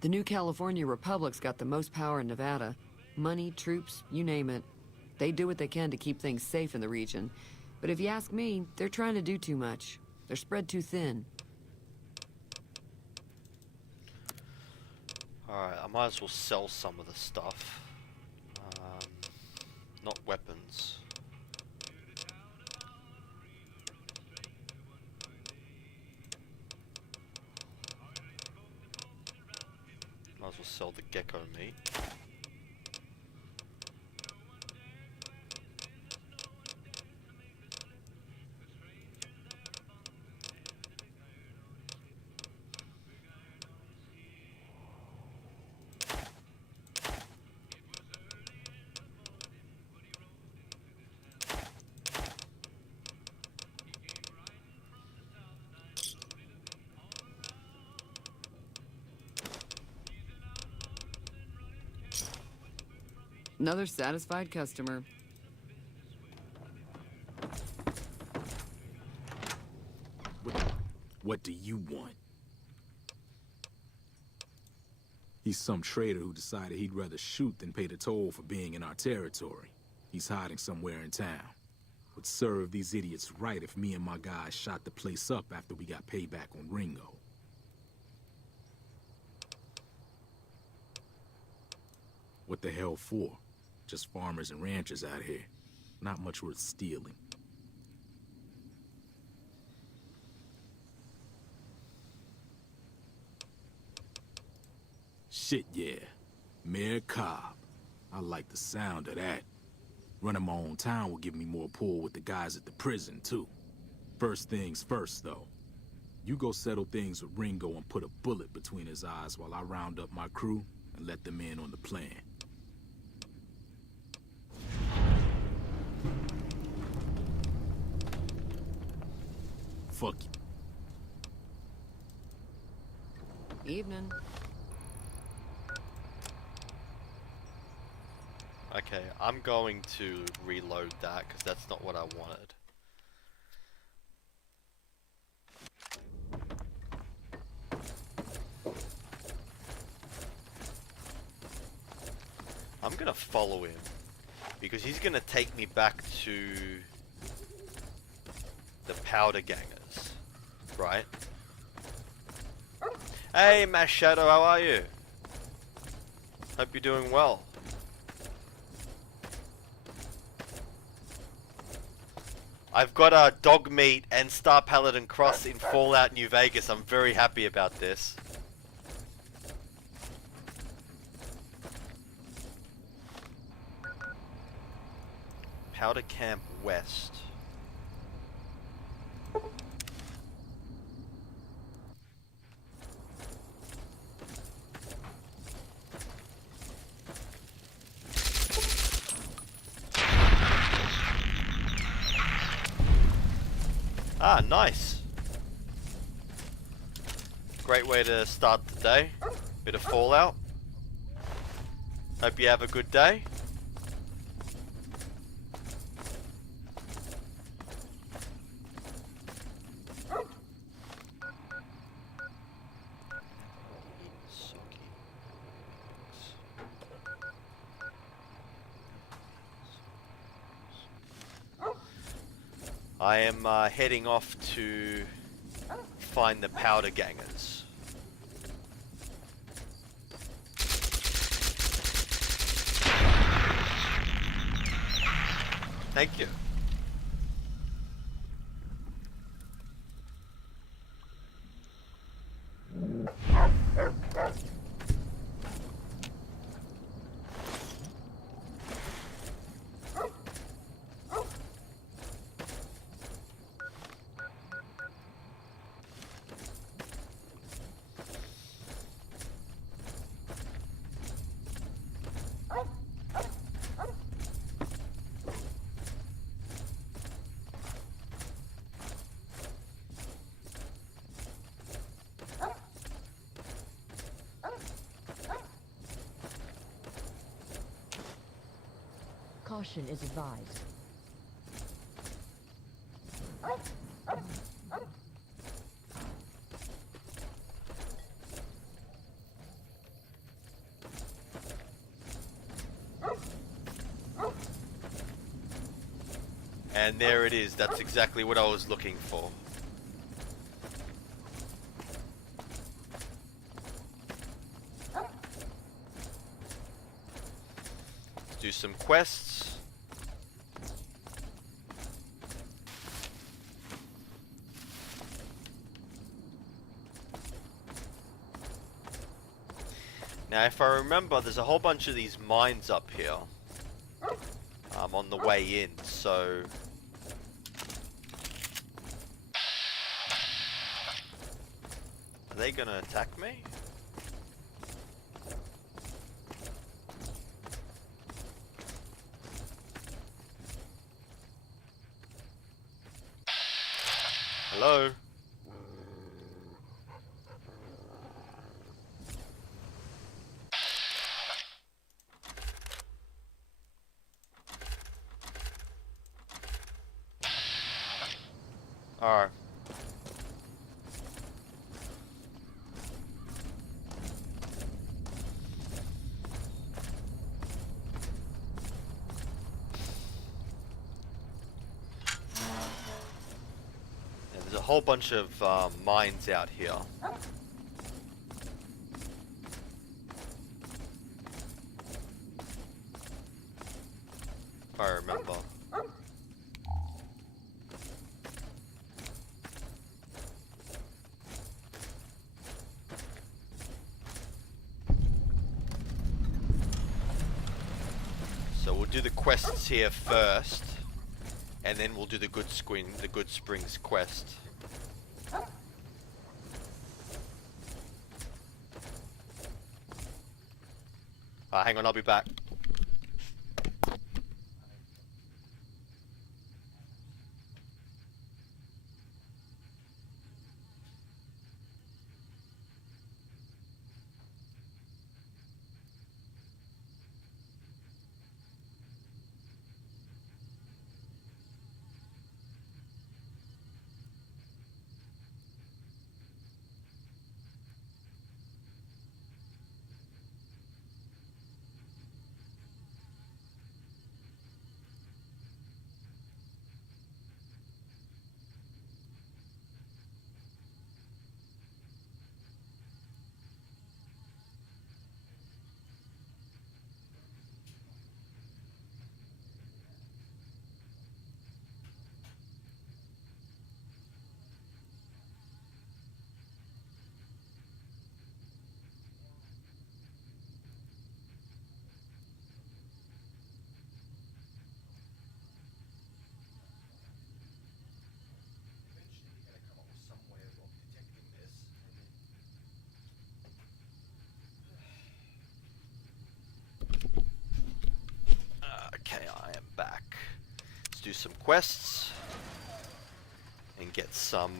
The new California Republic's got the most power in Nevada. Money, troops, you name it. They do what they can to keep things safe in the region. But if you ask me, they're trying to do too much. They're spread too thin. Alright, I might as well sell some of the stuff. Not weapons. Might as well sell the gecko meat. Another satisfied customer. What do you want? He's some trader who decided he'd rather shoot than pay the toll for being in our territory. He's hiding somewhere in town. Would serve these idiots right if me and my guys shot the place up after we got payback on Ringo. What the hell for? Just farmers and ranchers out here. Not much worth stealing. Shit, yeah. Mayor Cobb. I like the sound of that. Running my own town will give me more pull with the guys at the prison, too. First things first, though. You go settle things with Ringo and put a bullet between his eyes while I round up my crew and let them in on the plan. Fuck you. Evening. Okay, I'm going to reload that because that's not what I wanted. I'm gonna follow him because he's gonna take me back to the powder gangers, right? Hey, Mass Shadow, how are you? Hope you're doing well. I've got dog meat and Star Paladin Cross in Fallout New Vegas. I'm very happy about this. Powder Camp West. Ah, nice. Great way to start the day. Bit of Fallout. Hope you have a good day. I am heading off to find the powder gangers. Thank you. Caution is advised. And there it is. That's exactly what I was looking for. Let's do some quests. Now, if I remember, there's a whole bunch of these mines up here. On the way in, so... Are they gonna attack me? Hello? Alright. Yeah, there's a whole bunch of mines out here. If I remember. So we'll do the quests here first, and then we'll do the Good Springs quest. Hang on, I'll be back. Okay, I am back. Let's do some quests and get some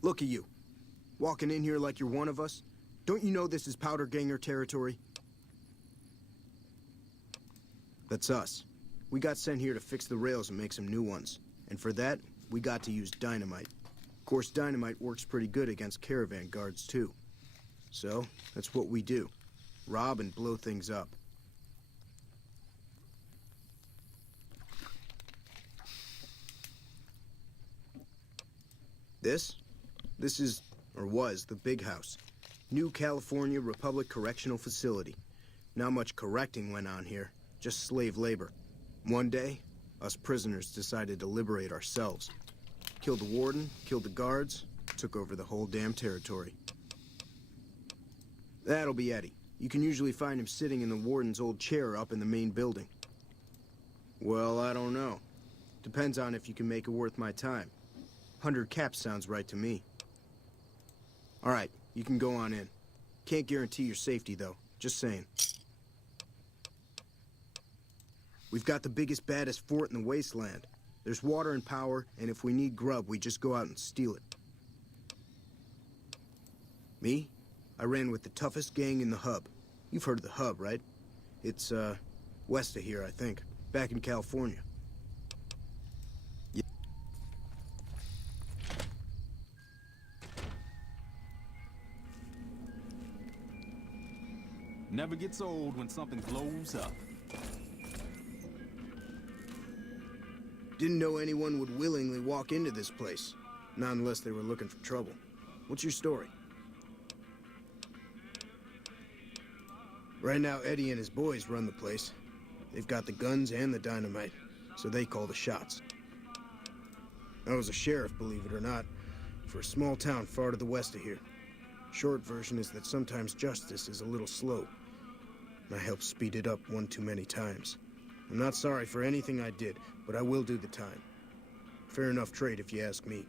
Look at you. Walking in here like you're one of us. Don't you know this is Powder Ganger territory? That's us. We got sent here to fix the rails and make some new ones. And for that, we got to use dynamite. Of course, dynamite works pretty good against caravan guards, too. So, that's what we do. Rob and blow things up. This is, or was, the big house. New California Republic Correctional Facility. Not much correcting went on here, just slave labor. One day, us prisoners decided to liberate ourselves. Killed the warden, killed the guards, took over the whole damn territory. That'll be Eddie. You can usually find him sitting in the warden's old chair up in the main building. Well, I don't know. Depends on if you can make it worth my time. 100 caps sounds right to me. All right, you can go on in. Can't guarantee your safety, though. Just saying. We've got the biggest, baddest fort in the wasteland. There's water and power, and if we need grub, we just go out and steal it. Me? I ran with the toughest gang in the hub. You've heard of the hub, right? It's, west of here, I think. Back in California. Never gets old when something blows up. Didn't know anyone would willingly walk into this place. Not unless they were looking for trouble. What's your story? Right now, Eddie and his boys run the place. They've got the guns and the dynamite, so they call the shots. I was a sheriff, believe it or not, for a small town far to the west of here. Short version is that sometimes justice is a little slow, and I helped speed it up one too many times. I'm not sorry for anything I did, but I will do the time. Fair enough trade if you ask me.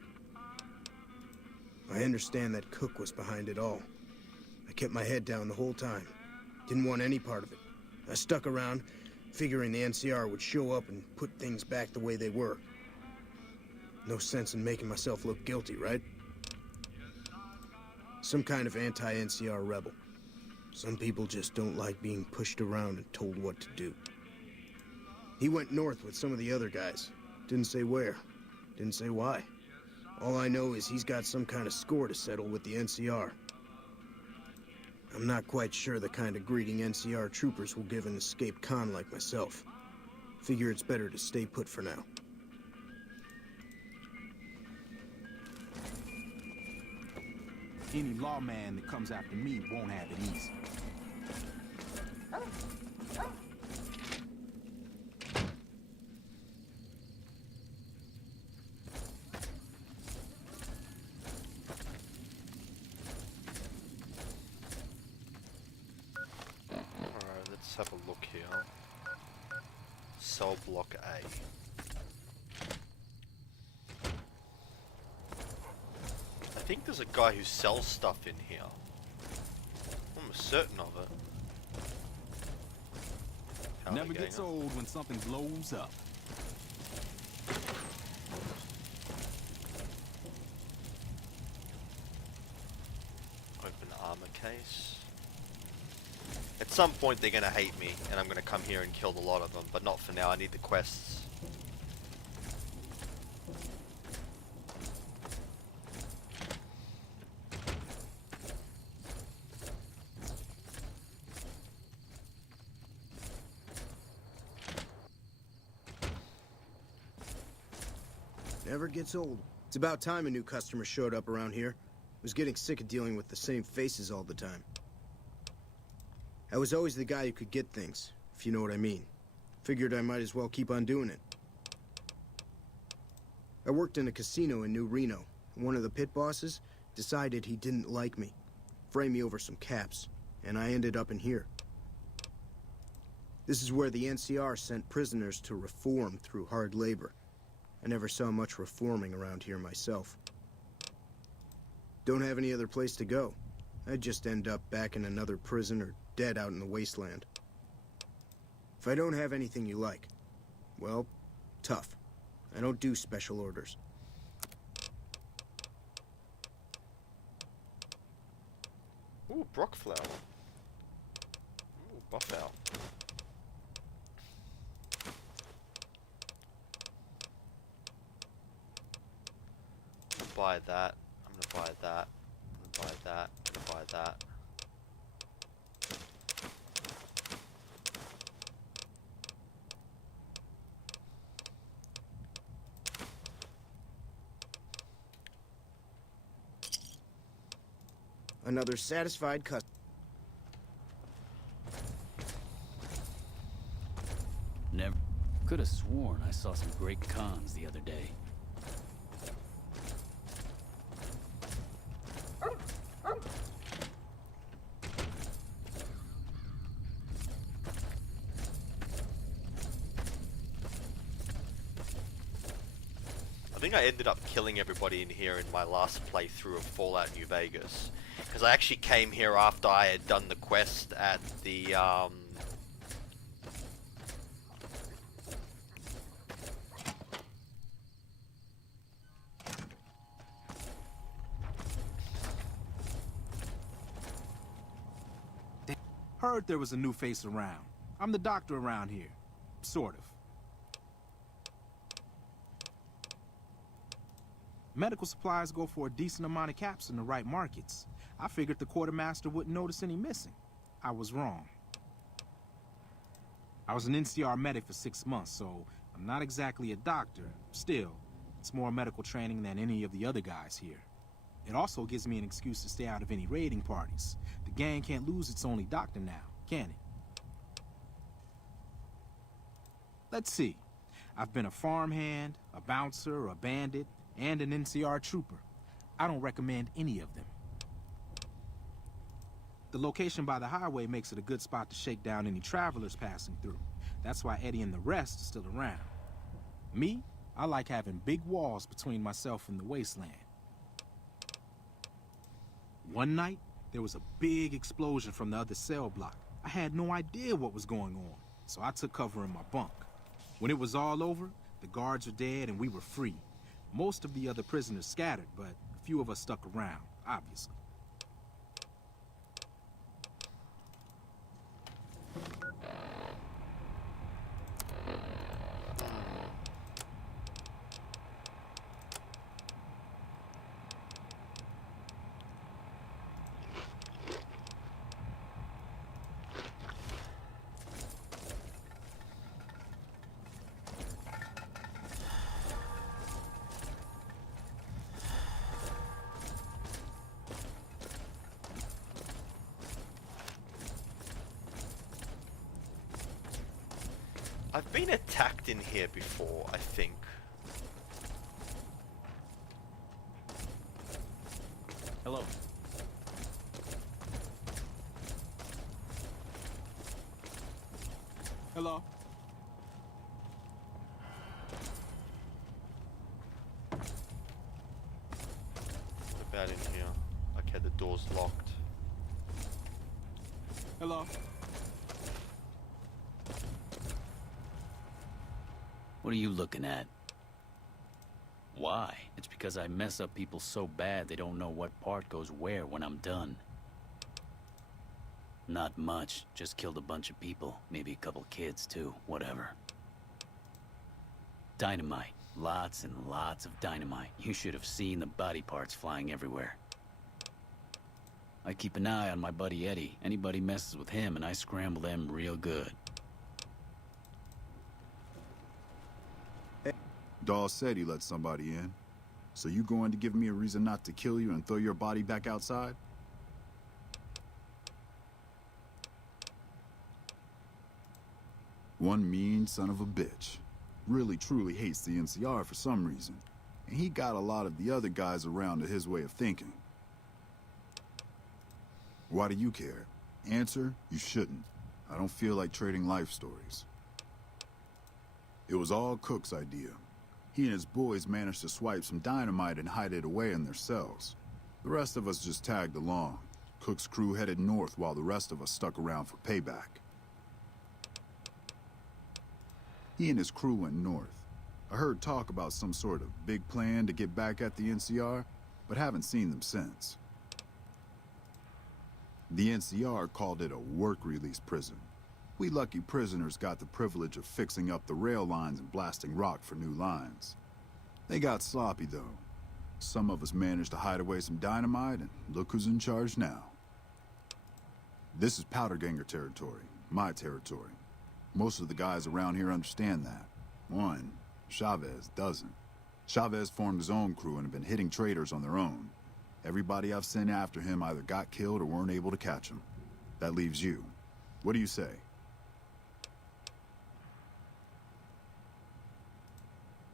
I understand that Cook was behind it all. I kept my head down the whole time. Didn't want any part of it. I stuck around, figuring the NCR would show up and put things back the way they were. No sense in making myself look guilty, right? Some kind of anti-NCR rebel. Some people just don't like being pushed around and told what to do. He went north with some of the other guys. Didn't say where. Didn't say why. All I know is he's got some kind of score to settle with the NCR. I'm not quite sure the kind of greeting NCR troopers will give an escaped con like myself. Figure it's better to stay put for now. Any lawman that comes after me won't have it easy. Alright, let's have a look here. Cell block A. I think there's a guy who sells stuff in here. I'm certain of it. Never gets old when something blows up. Open armor case. At some point they're gonna hate me, and I'm gonna come here and kill a lot of them, but not for now. I need the quests. Never gets old. It's about time a new customer showed up around here. Was getting sick of dealing with the same faces all the time. I was always the guy who could get things, if you know what I mean. Figured I might as well keep on doing it. I worked in a casino in New Reno, and one of the pit bosses decided he didn't like me. Framed me over some caps, and I ended up in here. This is where the NCR sent prisoners to reform through hard labor. I never saw much reforming around here myself. Don't have any other place to go. I'd just end up back in another prison or dead out in the wasteland. If I don't have anything you like, well, tough. I don't do special orders. Ooh, Brockflower. Ooh, buff out. Buy that. I'm gonna buy that. I'm gonna buy that. I'm gonna buy that. Another satisfied customer. Never. Could have sworn I saw some great cons the other day. I think I ended up killing everybody in here in my last playthrough of Fallout New Vegas. Because I actually came here after I had done the quest at the, Heard there was a new face around. I'm the doctor around here. Sort of. Medical supplies go for a decent amount of caps in the right markets. I figured the quartermaster wouldn't notice any missing. I was wrong. I was an NCR medic for 6 months, so I'm not exactly a doctor. Still, it's more medical training than any of the other guys here. It also gives me an excuse to stay out of any raiding parties. The gang can't lose its only doctor now, can it? Let's see. I've been a farmhand, a bouncer, a bandit, and an NCR trooper. I don't recommend any of them. The location by the highway makes it a good spot to shake down any travelers passing through. That's why Eddie and the rest are still around. Me, I like having big walls between myself and the wasteland. One night, there was a big explosion from the other cell block. I had no idea what was going on, so I took cover in my bunk. When it was all over, the guards were dead and we were free. Most of the other prisoners scattered, but a few of us stuck around, obviously. I've been attacked in here before, I think. Hello. Hello? What about in here? Okay, the door's locked. Hello? What are you looking at? Why? It's because I mess up people so bad they don't know what part goes where when I'm done. Not much. Just killed a bunch of people. Maybe a couple kids, too. Whatever. Dynamite. Lots and lots of dynamite. You should have seen the body parts flying everywhere. I keep an eye on my buddy Eddie. Anybody messes with him and I scramble them real good. Dawes said he let somebody in. So you going to give me a reason not to kill you and throw your body back outside? One mean son of a bitch. Really truly hates the NCR for some reason. And he got a lot of the other guys around to his way of thinking. Why do you care? Answer, you shouldn't. I don't feel like trading life stories. It was all Cook's idea. He and his boys managed to swipe some dynamite and hide it away in their cells. The rest of us just tagged along. Cook's crew headed north while the rest of us stuck around for payback. He and his crew went north. I heard talk about some sort of big plan to get back at the NCR, but haven't seen them since. The NCR called it a work-release prison. We lucky prisoners got the privilege of fixing up the rail lines and blasting rock for new lines. They got sloppy, though. Some of us managed to hide away some dynamite, and look who's in charge now. This is Powderganger territory, my territory. Most of the guys around here understand that. One, Chavez doesn't. Chavez formed his own crew and have been hitting traitors on their own. Everybody I've sent after him either got killed or weren't able to catch him. That leaves you. What do you say?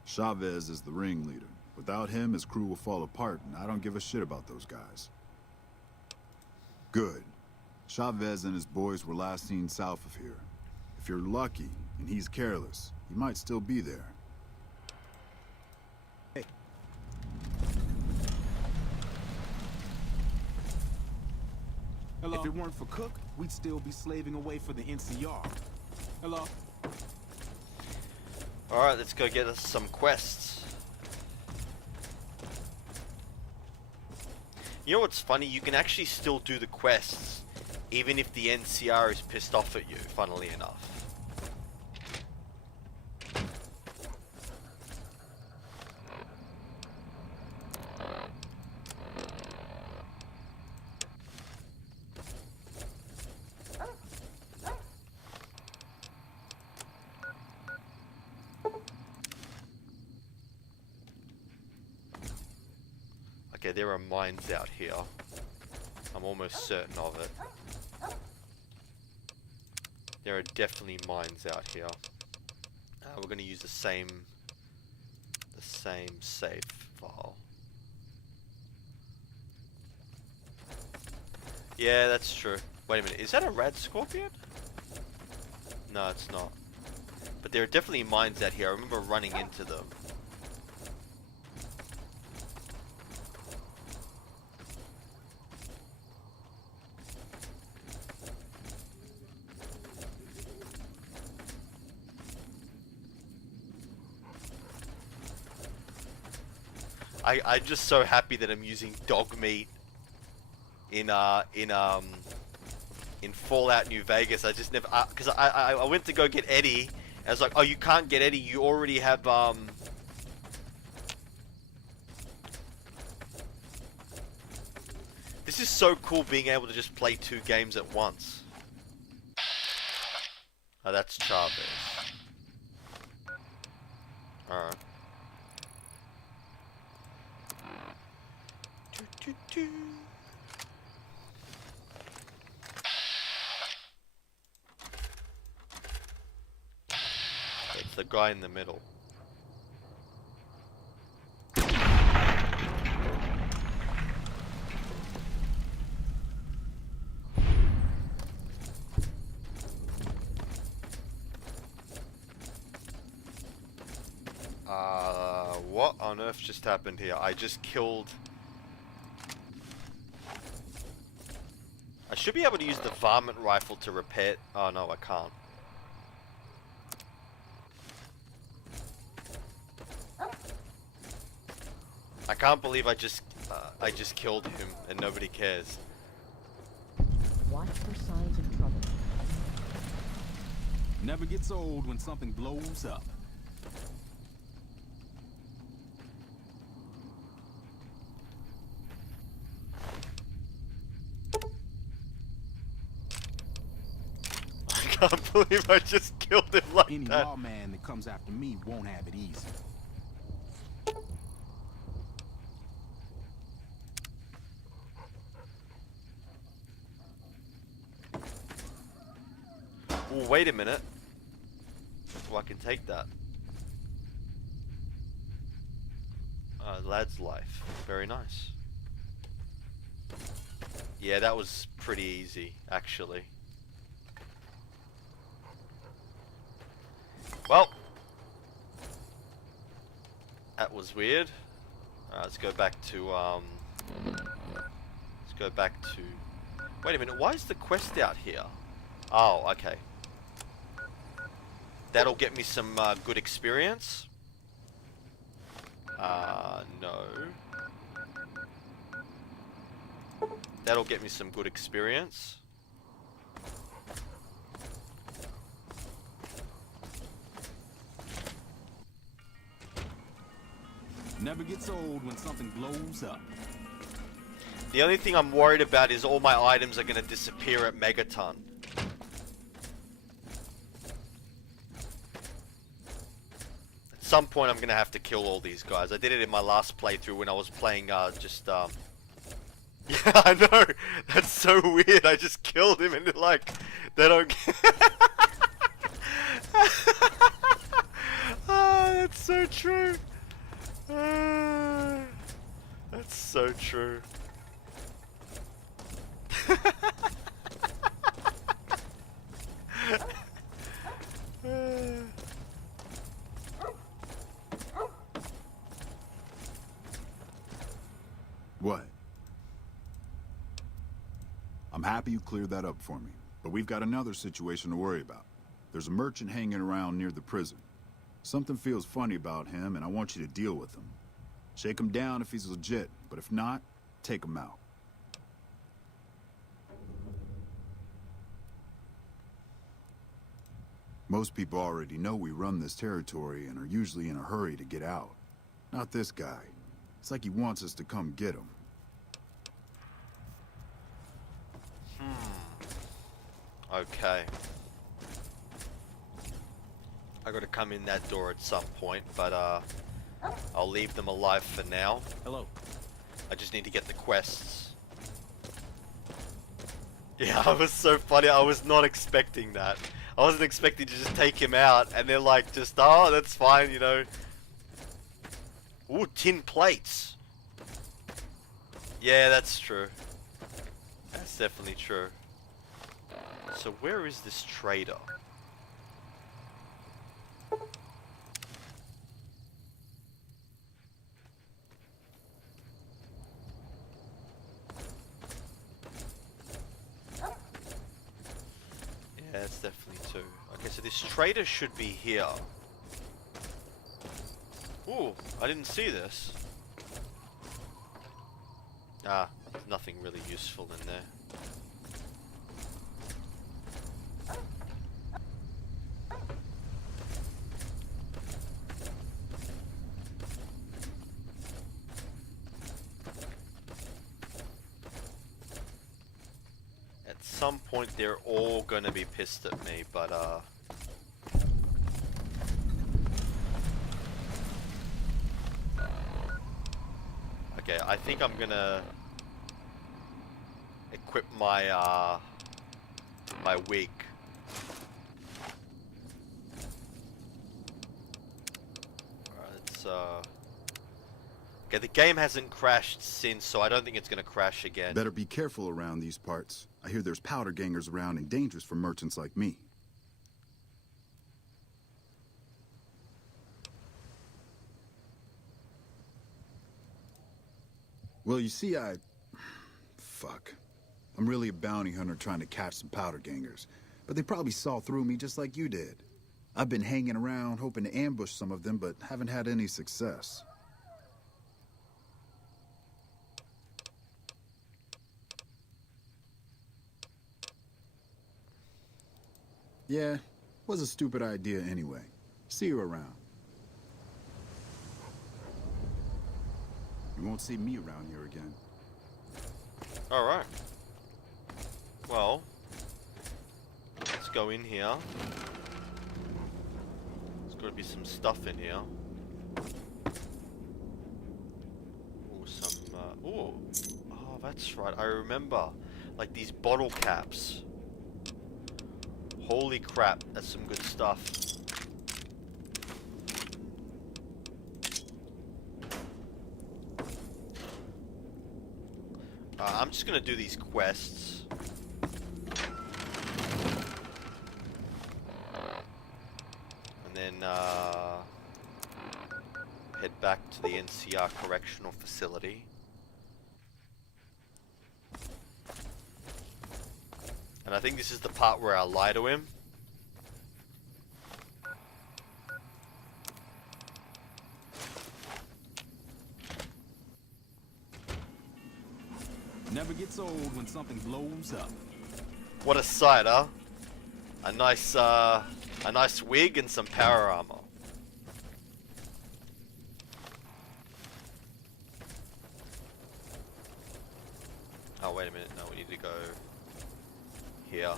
Chavez is the ringleader. Without him, his crew will fall apart, and I don't give a shit about those guys. Good. Chavez and his boys were last seen south of here. If you're lucky, and he's careless, he might still be there. Hey. Hello? If it weren't for Cook, we'd still be slaving away for the NCR. Hello? Alright, let's go get us some quests. You know what's funny? You can actually still do the quests Even if the NCR is pissed off at you, funnily enough. Okay, there are mines out here. I'm almost certain of it. There are definitely mines out here. We're going to use the same save file. Yeah, that's true. Wait a minute, is that a red scorpion? No, it's not. But there are definitely mines out here. I remember running into them. I'm just so happy that I'm using dog meat in Fallout New Vegas. I just never, because I went to go get Eddie, and I was like, oh, you can't get Eddie, you already have This is so cool being able to just play 2 games at once. Oh, that's Chavez. Alright. It's the guy in the middle. What on earth just happened here? I just killed... I should be able to use the varmint rifle to repair... Oh no, I can't. I can't believe I just killed him and nobody cares. Watch for signs of trouble. Never gets old when something blows up. I can't believe I just killed him like Any that. lawman that comes after me won't have it easy. Oh, wait a minute. Oh, I can take that. Lad's life. Very nice. Yeah, that was pretty easy, actually. Well, that was weird. Let's go back to, wait a minute, why is the quest out here? Oh, okay. That'll get me some, good experience. No. That'll get me some good experience. Never gets old when something blows up. The only thing I'm worried about is all my items are going to disappear at Megaton. At some point I'm going to have to kill all these guys. I did it in my last playthrough when I was playing Yeah, I know! That's so weird, I just killed him and like, they don't... That's so true! That's so true. What? I'm happy you cleared that up for me, but we've got another situation to worry about. There's a merchant hanging around near the prison. Something feels funny about him, and I want you to deal with him. Shake him down if he's legit, but if not, take him out. Most people already know we run this territory and are usually in a hurry to get out. Not this guy. It's like he wants us to come get him. Okay. I gotta come in that door at some point, but I'll leave them alive for now. Hello. I just need to get the quests. Yeah, it was so funny. I was not expecting that. I wasn't expecting to just take him out, and they're like, just, oh, that's fine, you know. Ooh, tin plates. Yeah, that's true. That's definitely true. So where is this trader? Yeah, it's definitely two. Okay, so this trader should be here. Ooh, I didn't see this. Ah, there's nothing really useful in there. At some point they're all gonna be pissed at me, but okay, I think I'm gonna equip my my wig. Alright, it's okay, the game hasn't crashed since, so I don't think it's gonna crash again. Better be careful around these parts. I hear there's powder gangers around and dangerous for merchants like me. Well, you see, fuck. I'm really a bounty hunter trying to catch some powder gangers, but they probably saw through me just like you did. I've been hanging around hoping to ambush some of them, but haven't had any success. Yeah, was a stupid idea anyway. See you around. You won't see me around here again. Alright. Well, let's go in here. There's got to be some stuff in here. Ooh, some, ooh. Oh, that's right. I remember. Like these bottle caps. Holy crap, that's some good stuff. I'm just gonna do these quests. And then, head back to the NCR Correctional Facility. And I think this is the part where I lie to him. Never gets old when something blows up. What a sight, huh? A nice wig and some power armor. Oh, wait a minute. No, we need to go here.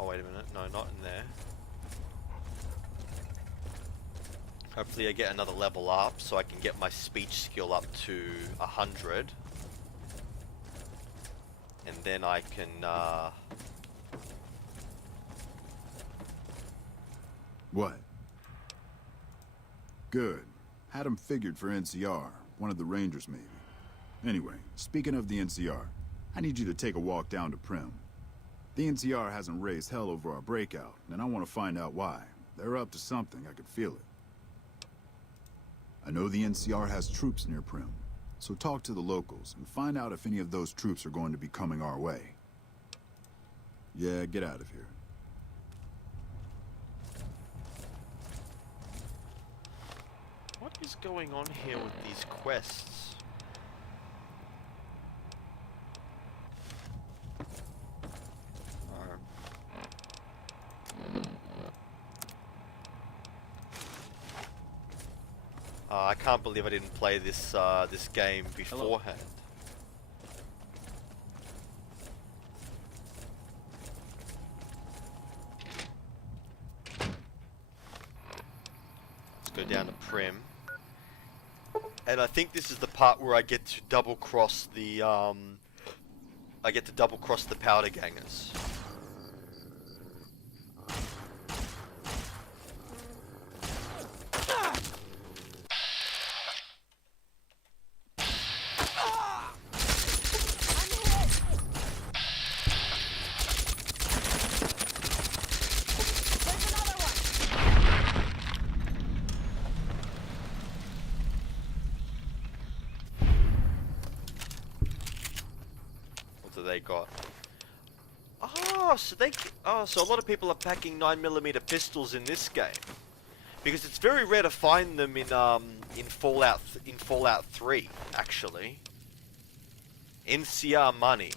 Oh, wait a minute. No, not in there. Hopefully I get another level up so I can get my speech skill up to 100. And then I can, What? Good. Had him figured for NCR. One of the Rangers, maybe. Anyway, speaking of the NCR, I need you to take a walk down to Primm. The NCR hasn't raised hell over our breakout, and I want to find out why. They're up to something, I could feel it. I know the NCR has troops near Primm. So talk to the locals and find out if any of those troops are going to be coming our way. Yeah, get out of here. What is going on here with these quests? I can't believe I didn't play this this game beforehand. Let's go down to Primm. And I think this is the part where I get to double cross the powder gangers. They got. So a lot of people are packing 9mm pistols in this game, because it's very rare to find them in Fallout 3 actually. NCR money.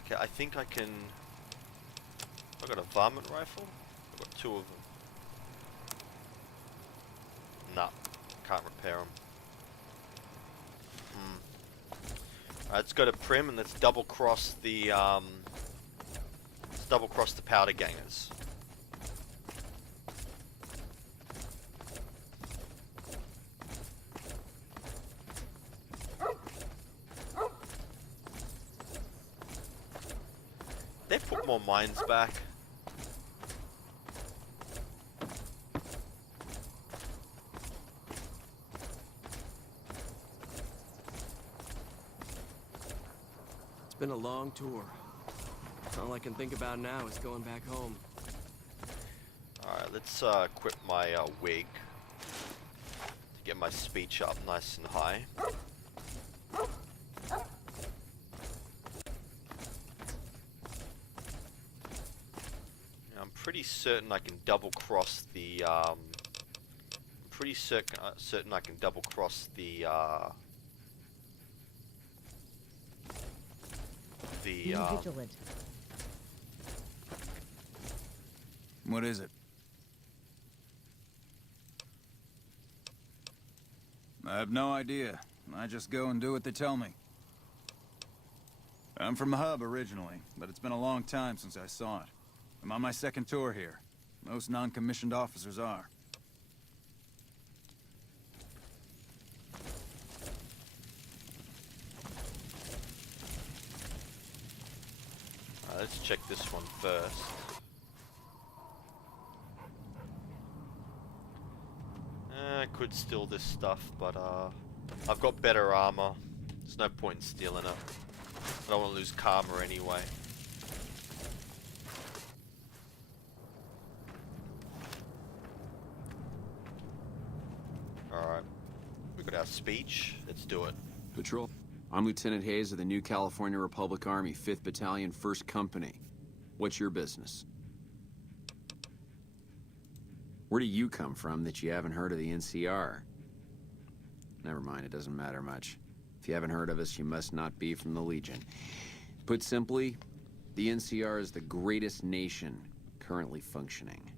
Okay, I think I can. I got a varmint rifle. I got 2 of them. Nah. Can't repair them. Alright, let's go to Primm and let's double cross the powder gangers. They put more mines back. Been a long tour. All I can think about now is going back home. Alright, let's equip my wig to get my speech up nice and high. I'm pretty certain I can double cross the certain I can double cross the Be vigilant. What is it? I have no idea. I just go and do what they tell me. I'm from the hub originally, but it's been a long time since I saw it. I'm on my 2nd tour here. Most non-commissioned officers are. Let's check this one first. I could steal this stuff, but I've got better armor. There's no point in stealing it. I don't want to lose karma anyway. Alright. We got our speech. Let's do it. Patrol. I'm Lieutenant Hayes of the New California Republic Army, 5th Battalion, 1st Company. What's your business? Where do you come from that you haven't heard of the NCR? Never mind, it doesn't matter much. If you haven't heard of us, you must not be from the Legion. Put simply, the NCR is the greatest nation currently functioning.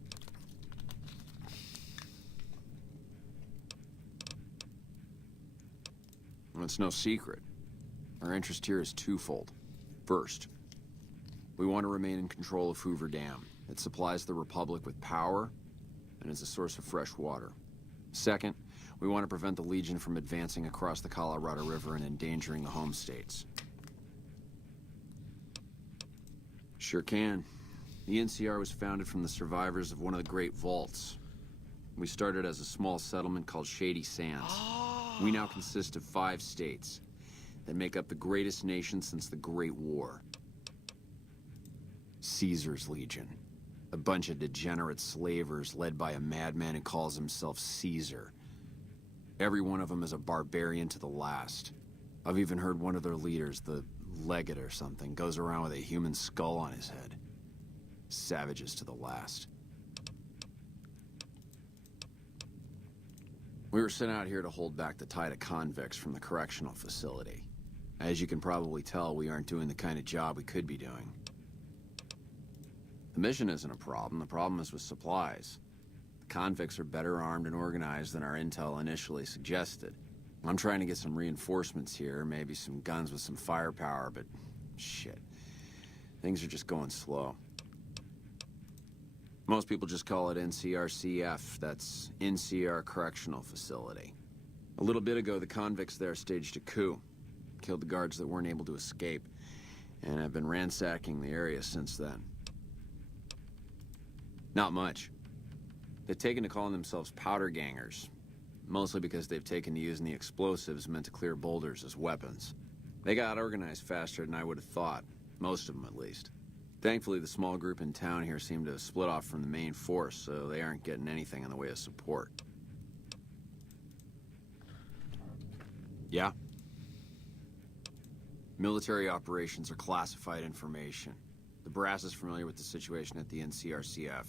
Well, it's no secret. Our interest here is twofold. First, we want to remain in control of Hoover Dam. It supplies the Republic with power and is a source of fresh water. Second, we want to prevent the Legion from advancing across the Colorado River and endangering the home states. Sure can. The NCR was founded from the survivors of one of the Great Vaults. We started as a small settlement called Shady Sands. We now consist of 5 states that make up the greatest nation since the Great War. Caesar's Legion. A bunch of degenerate slavers led by a madman who calls himself Caesar. Every one of them is a barbarian to the last. I've even heard one of their leaders, the legate or something, goes around with a human skull on his head. Savages to the last. We were sent out here to hold back the tide of convicts from the correctional facility. As you can probably tell, we aren't doing the kind of job we could be doing. The mission isn't a problem. The problem is with supplies. The convicts are better armed and organized than our intel initially suggested. I'm trying to get some reinforcements here, maybe some guns with some firepower, but shit. Things are just going slow. Most people just call it NCRCF. That's NCR Correctional Facility. A little bit ago, the convicts there staged a coup. Killed the guards that weren't able to escape. And I've been ransacking the area since then. Not much. They've taken to calling themselves powder gangers. Mostly because they've taken to using the explosives meant to clear boulders as weapons. They got organized faster than I would have thought. Most of them, at least. Thankfully, the small group in town here seem to have split off from the main force, so they aren't getting anything in the way of support. Yeah? Military operations are classified information. The brass is familiar with the situation at the NCRCF.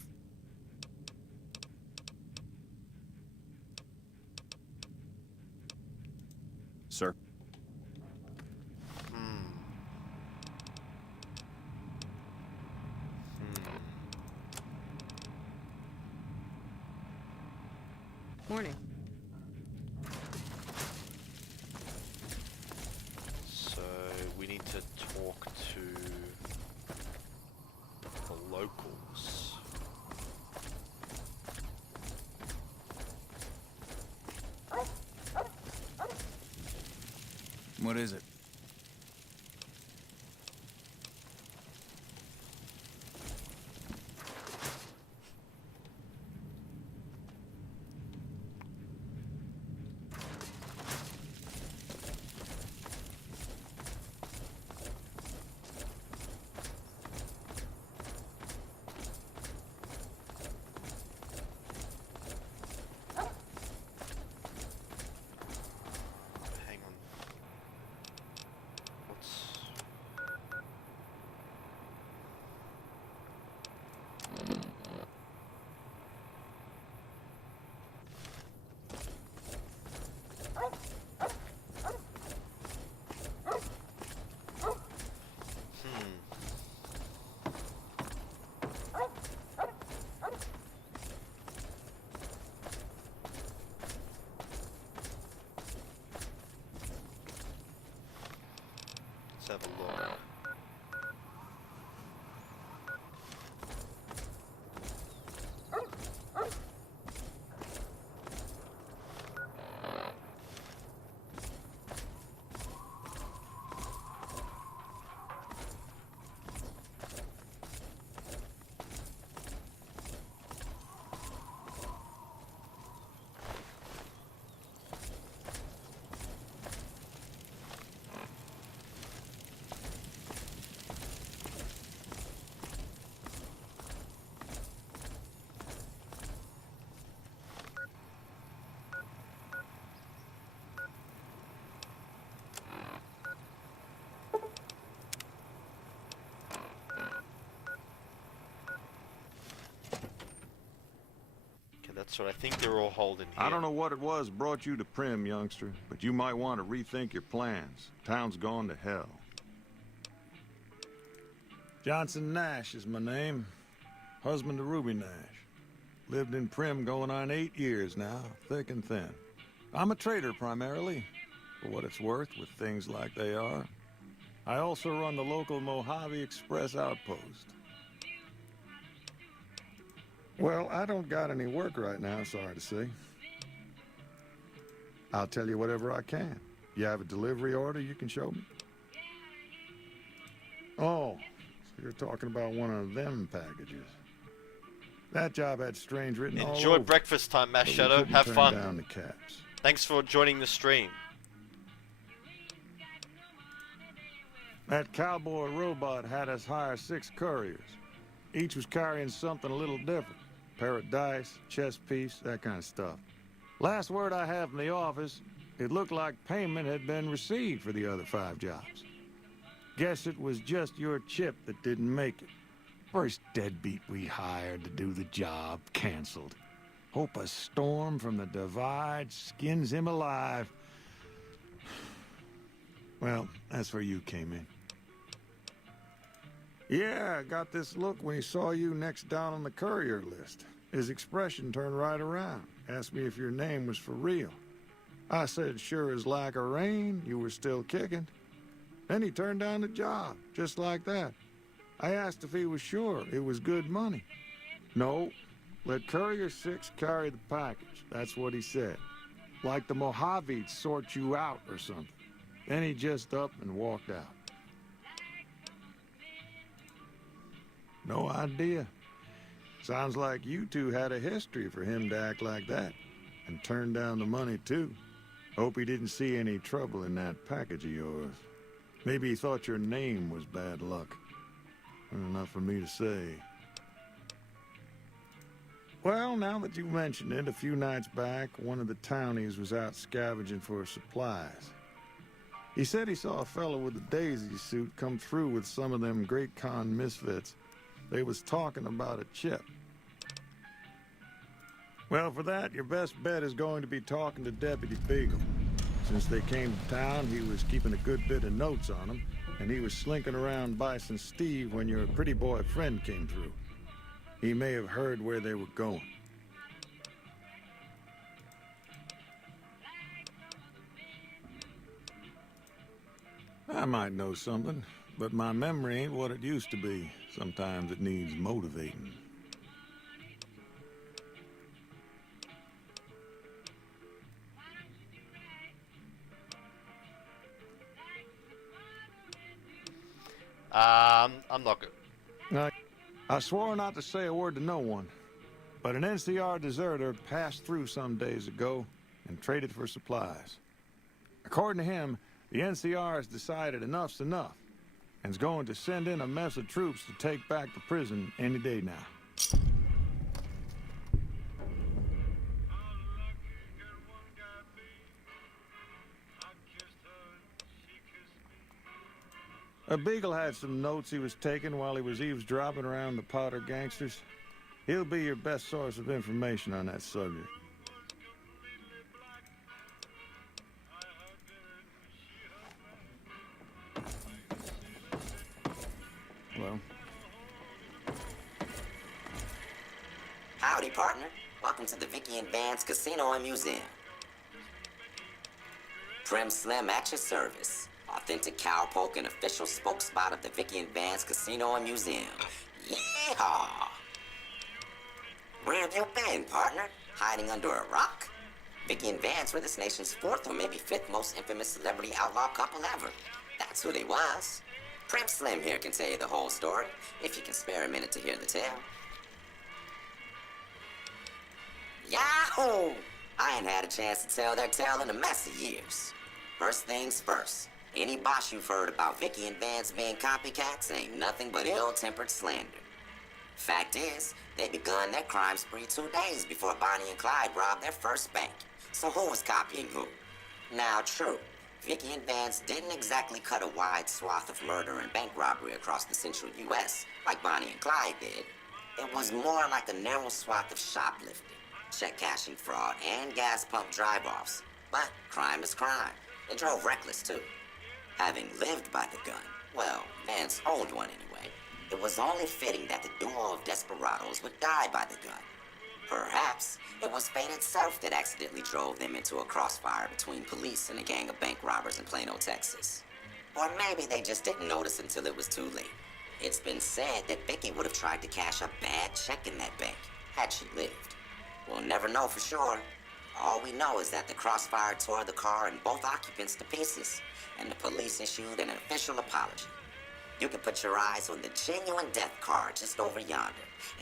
Sir? Morning. So we need to talk to the locals. What is it? Hang on. What's... Let's have a look. That's what I think they're all holding here. I don't know what it was brought you to Primm, youngster, but you might want to rethink your plans. Town's gone to hell. Johnson Nash is my name. Husband to Ruby Nash. Lived in Primm going on 8 years now, thick and thin. I'm a trader primarily, for what it's worth with things like they are. I also run the local Mojave Express outpost. Well, I don't got any work right now, sorry to say. I'll tell you whatever I can. You have a delivery order you can show me? Oh, so you're talking about one of them packages. That job had strange written all Enjoy over, breakfast time, Mass but we Shadow. couldn't Have turn fun. down the caps. Thanks for joining the stream. That cowboy robot had us hire 6 couriers. Each was carrying something a little different. Pair of dice, chess piece, that kind of stuff. Last word I have from the office, it looked like payment had been received for the other 5 jobs. Guess it was just your chip that didn't make it. First deadbeat we hired to do the job canceled. Hope a storm from the divide skins him alive. Well, that's where you came in. Yeah, I got this look when he saw you next down on the courier list. His expression turned right around. Asked me if your name was for real. I said, sure as like a rain, you were still kicking. Then he turned down the job, just like that. I asked if he was sure it was good money. No, let Courier 6 carry the package. That's what he said. Like the Mojave'd sort you out or something. Then he just up and walked out. No idea. Sounds like you two had a history for him to act like that. And turn down the money, too. Hope he didn't see any trouble in that package of yours. Maybe he thought your name was bad luck. Enough for me to say. Well, now that you mention it, a few nights back, one of the townies was out scavenging for supplies. He said he saw a fellow with a daisy suit come through with some of them Great Con misfits. They was talking about a chip. Well, for that, your best bet is going to be talking to Deputy Beagle. Since they came to town, he was keeping a good bit of notes on them, and he was slinking around Bison Steve when your pretty boy friend came through. He may have heard where they were going. I might know something, but my memory ain't what it used to be. Sometimes it needs motivating. I'm not good. I swore not to say a word to no one, but an NCR deserter passed through some days ago and traded for supplies. According to him, the NCR has decided enough's enough and is going to send in a mess of troops to take back the prison any day now. Beagle had some notes he was taking while he was eavesdropping around the Powder gangsters. He'll be your best source of information on that subject. Hello. Howdy, partner. Welcome to the Vicky and Vance Casino and Museum. Primm Slim at your service. Authentic cowpoke and official spokesspot of the Vicky and Vance Casino and Museum. Yeehaw! Where have you been, partner? Hiding under a rock? Vicky and Vance were this nation's 4th or maybe 5th most infamous celebrity outlaw couple ever. That's who they was. Primm Slim here can tell you the whole story, if you can spare a minute to hear the tale. Yahoo! I ain't had a chance to tell their tale in a mess of years. First things first. Any boss you've heard about Vicky and Vance being copycats ain't nothing but ill-tempered slander. Fact is, they begun their crime spree 2 days before Bonnie and Clyde robbed their first bank. So who was copying who? Now, true, Vicky and Vance didn't exactly cut a wide swath of murder and bank robbery across the central U.S. like Bonnie and Clyde did. It was more like a narrow swath of shoplifting, check-cashing fraud, and gas pump drive-offs. But crime is crime. They drove reckless, too. Having lived by the gun, well, Vance owned one anyway, it was only fitting that the duo of desperados would die by the gun. Perhaps it was fate itself that accidentally drove them into a crossfire between police and a gang of bank robbers in Plano, Texas. Or maybe they just didn't notice until it was too late. It's been said that Vicky would have tried to cash a bad check in that bank, had she lived. We'll never know for sure. All we know is that the crossfire tore the car and both occupants to pieces, and the police issued an official apology. You can put your eyes on the genuine death card just over yonder,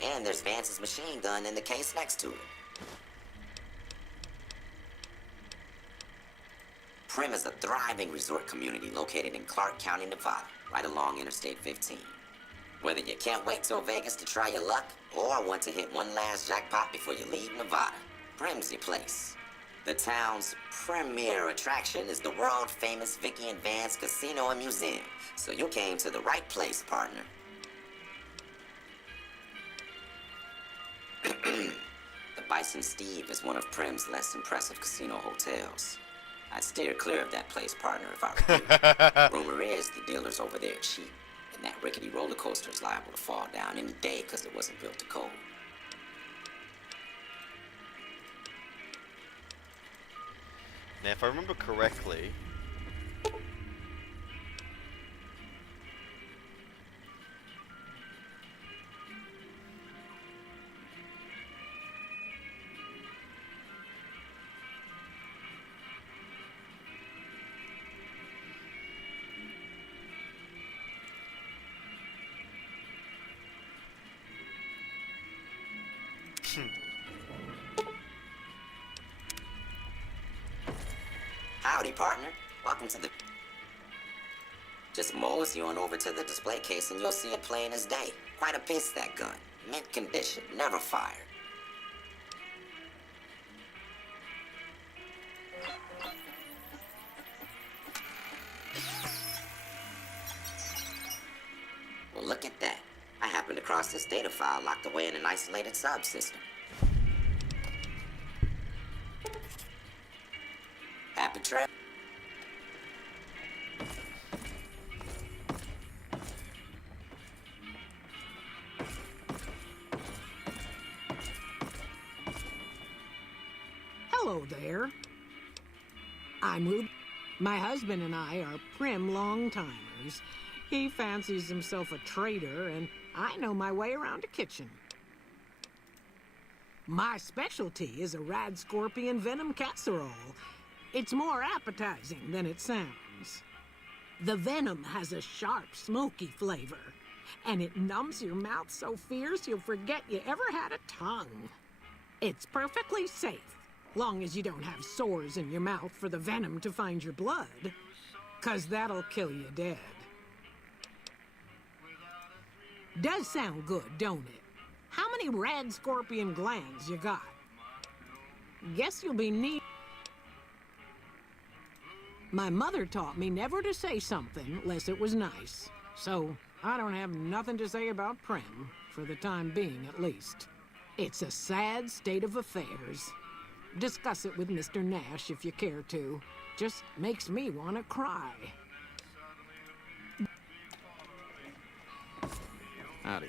and there's Vance's machine gun in the case next to it. Primm is a thriving resort community located in Clark County, Nevada, right along Interstate 15. Whether you can't wait till Vegas to try your luck, or want to hit one last jackpot before you leave Nevada, Primm's your place. The town's premier attraction is the world-famous Vicky and Vance Casino and Museum, so you came to the right place, partner. The Bison Steve is one of Primm's less impressive casino hotels. I'd steer clear of that place, partner, if I were you. Rumor is the dealers over there are cheap, and that rickety roller coaster is liable to fall down any day because it wasn't built to code. Now, if I remember correctly, Howdy, partner. Welcome to the... Just mosey on over to the display case and you'll see it plain as day. Quite a piece, that gun. Mint condition, never fired. Well, look at that. I happened across this data file locked away in an isolated subsystem. Happy trip. Hello there. I'm Ruby. My husband and I are Primm long-timers. He fancies himself a trader, and I know my way around a kitchen. My specialty is a rad scorpion venom casserole. It's more appetizing than it sounds. The venom has a sharp, smoky flavor, and it numbs your mouth so fierce you'll forget you ever had a tongue. It's perfectly safe, long as you don't have sores in your mouth for the venom to find your blood, 'cause that'll kill you dead. Does sound good, don't it? How many rad scorpion glands you got? Guess you'll be neat. My mother taught me never to say something unless it was nice. So I don't have nothing to say about Primm, for the time being at least. It's a sad state of affairs. Discuss it with Mr. Nash if you care to. Just makes me want to cry. Howdy.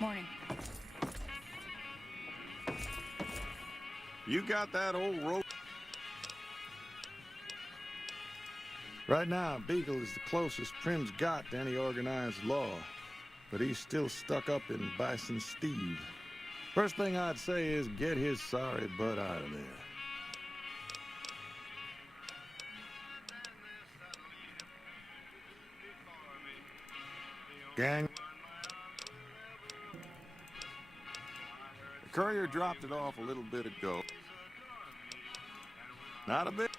Morning. You got that old rope? Right now, Beagle is the closest Primm's got to any organized law. But he's still stuck up in Bison Steve. First thing I'd say is get his sorry butt out of there. Gang. The courier dropped it off a little bit ago. Not a bit.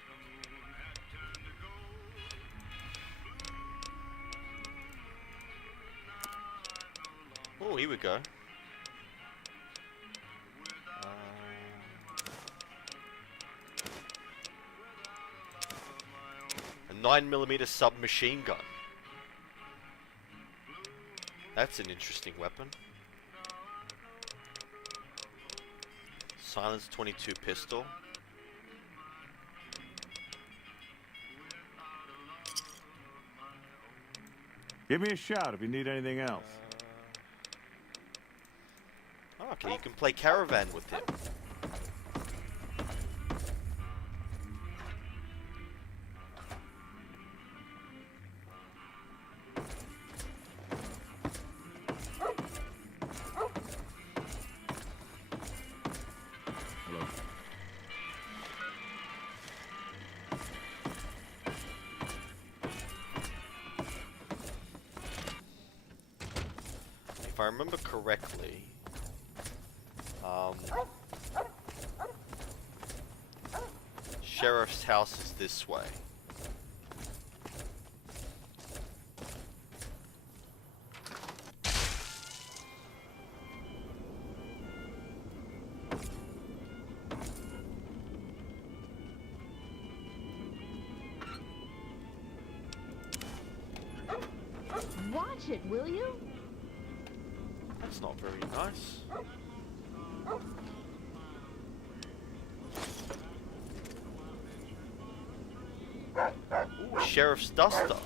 Oh, here we go. A 9mm submachine gun. That's an interesting weapon. Silence 22 pistol. Give me a shout if you need anything else. Oh, okay, you can play Caravan with him. I remember correctly, Sheriff's house is this way. Watch it, will you? That's not very nice. Ooh, Sheriff's Duster.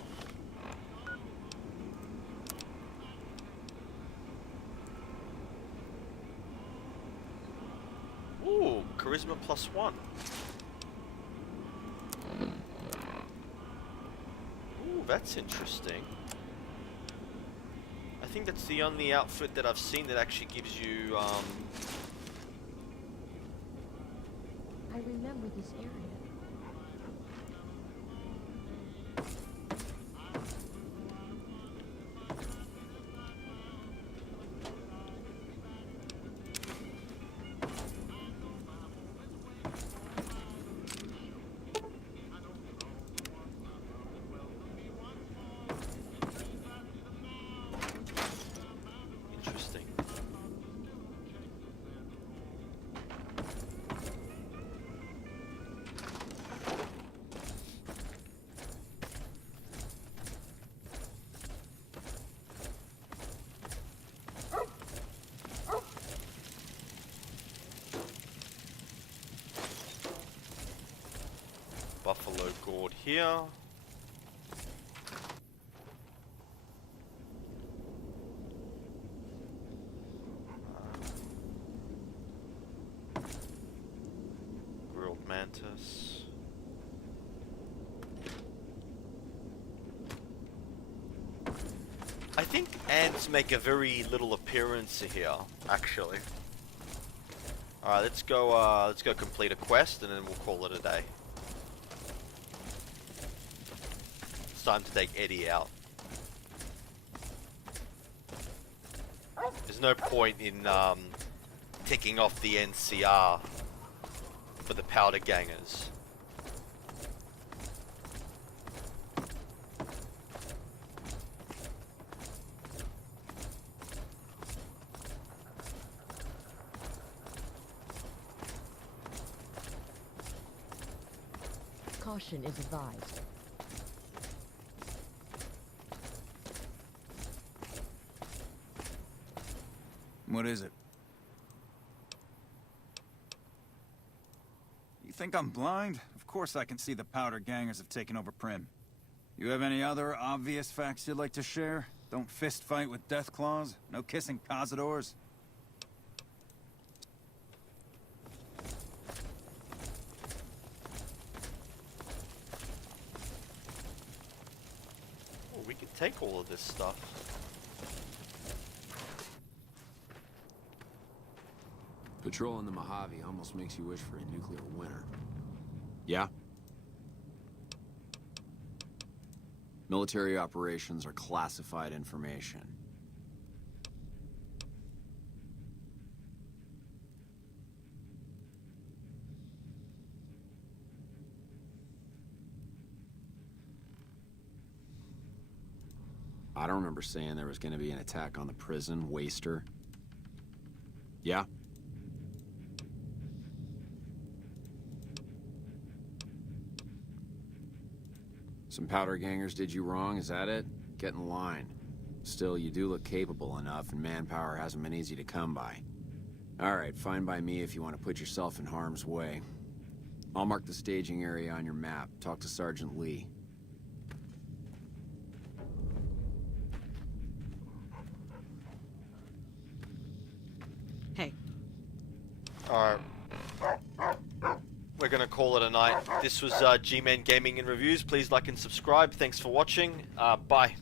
Ooh, Charisma +1. Ooh, that's interesting. I think that's the only outfit that I've seen that actually gives you, I remember this area. interesting. Buffalo gourd here. Grilled mantis. I think ants make a very little appearance here, actually. Alright, let's go complete a quest and then we'll call it a day. It's time to take Eddie out. There's no point in ticking off the NCR for the powder gangers. Caution is advised. What is it? You think I'm blind? Of course I can see the powder gangers have taken over Primm. You have any other obvious facts you'd like to share? Don't fist fight with death claws? No kissing cazadors? Oh, we could take all of this stuff. Patrolling the Mojave almost makes you wish for a nuclear winter. Yeah? Military operations are classified information. I don't remember saying there was going to be an attack on the prison, Waster. Yeah? Some powder gangers did you wrong, is that it? Get in line. Still, you do look capable enough, and manpower hasn't been easy to come by. Alright, fine by me if you want to put yourself in harm's way. I'll mark the staging area on your map. Talk to Sergeant Lee. Hey. Alright. We're gonna call it a night. This was G-Men Gaming and Reviews. Please like and subscribe. Thanks for watching. Bye.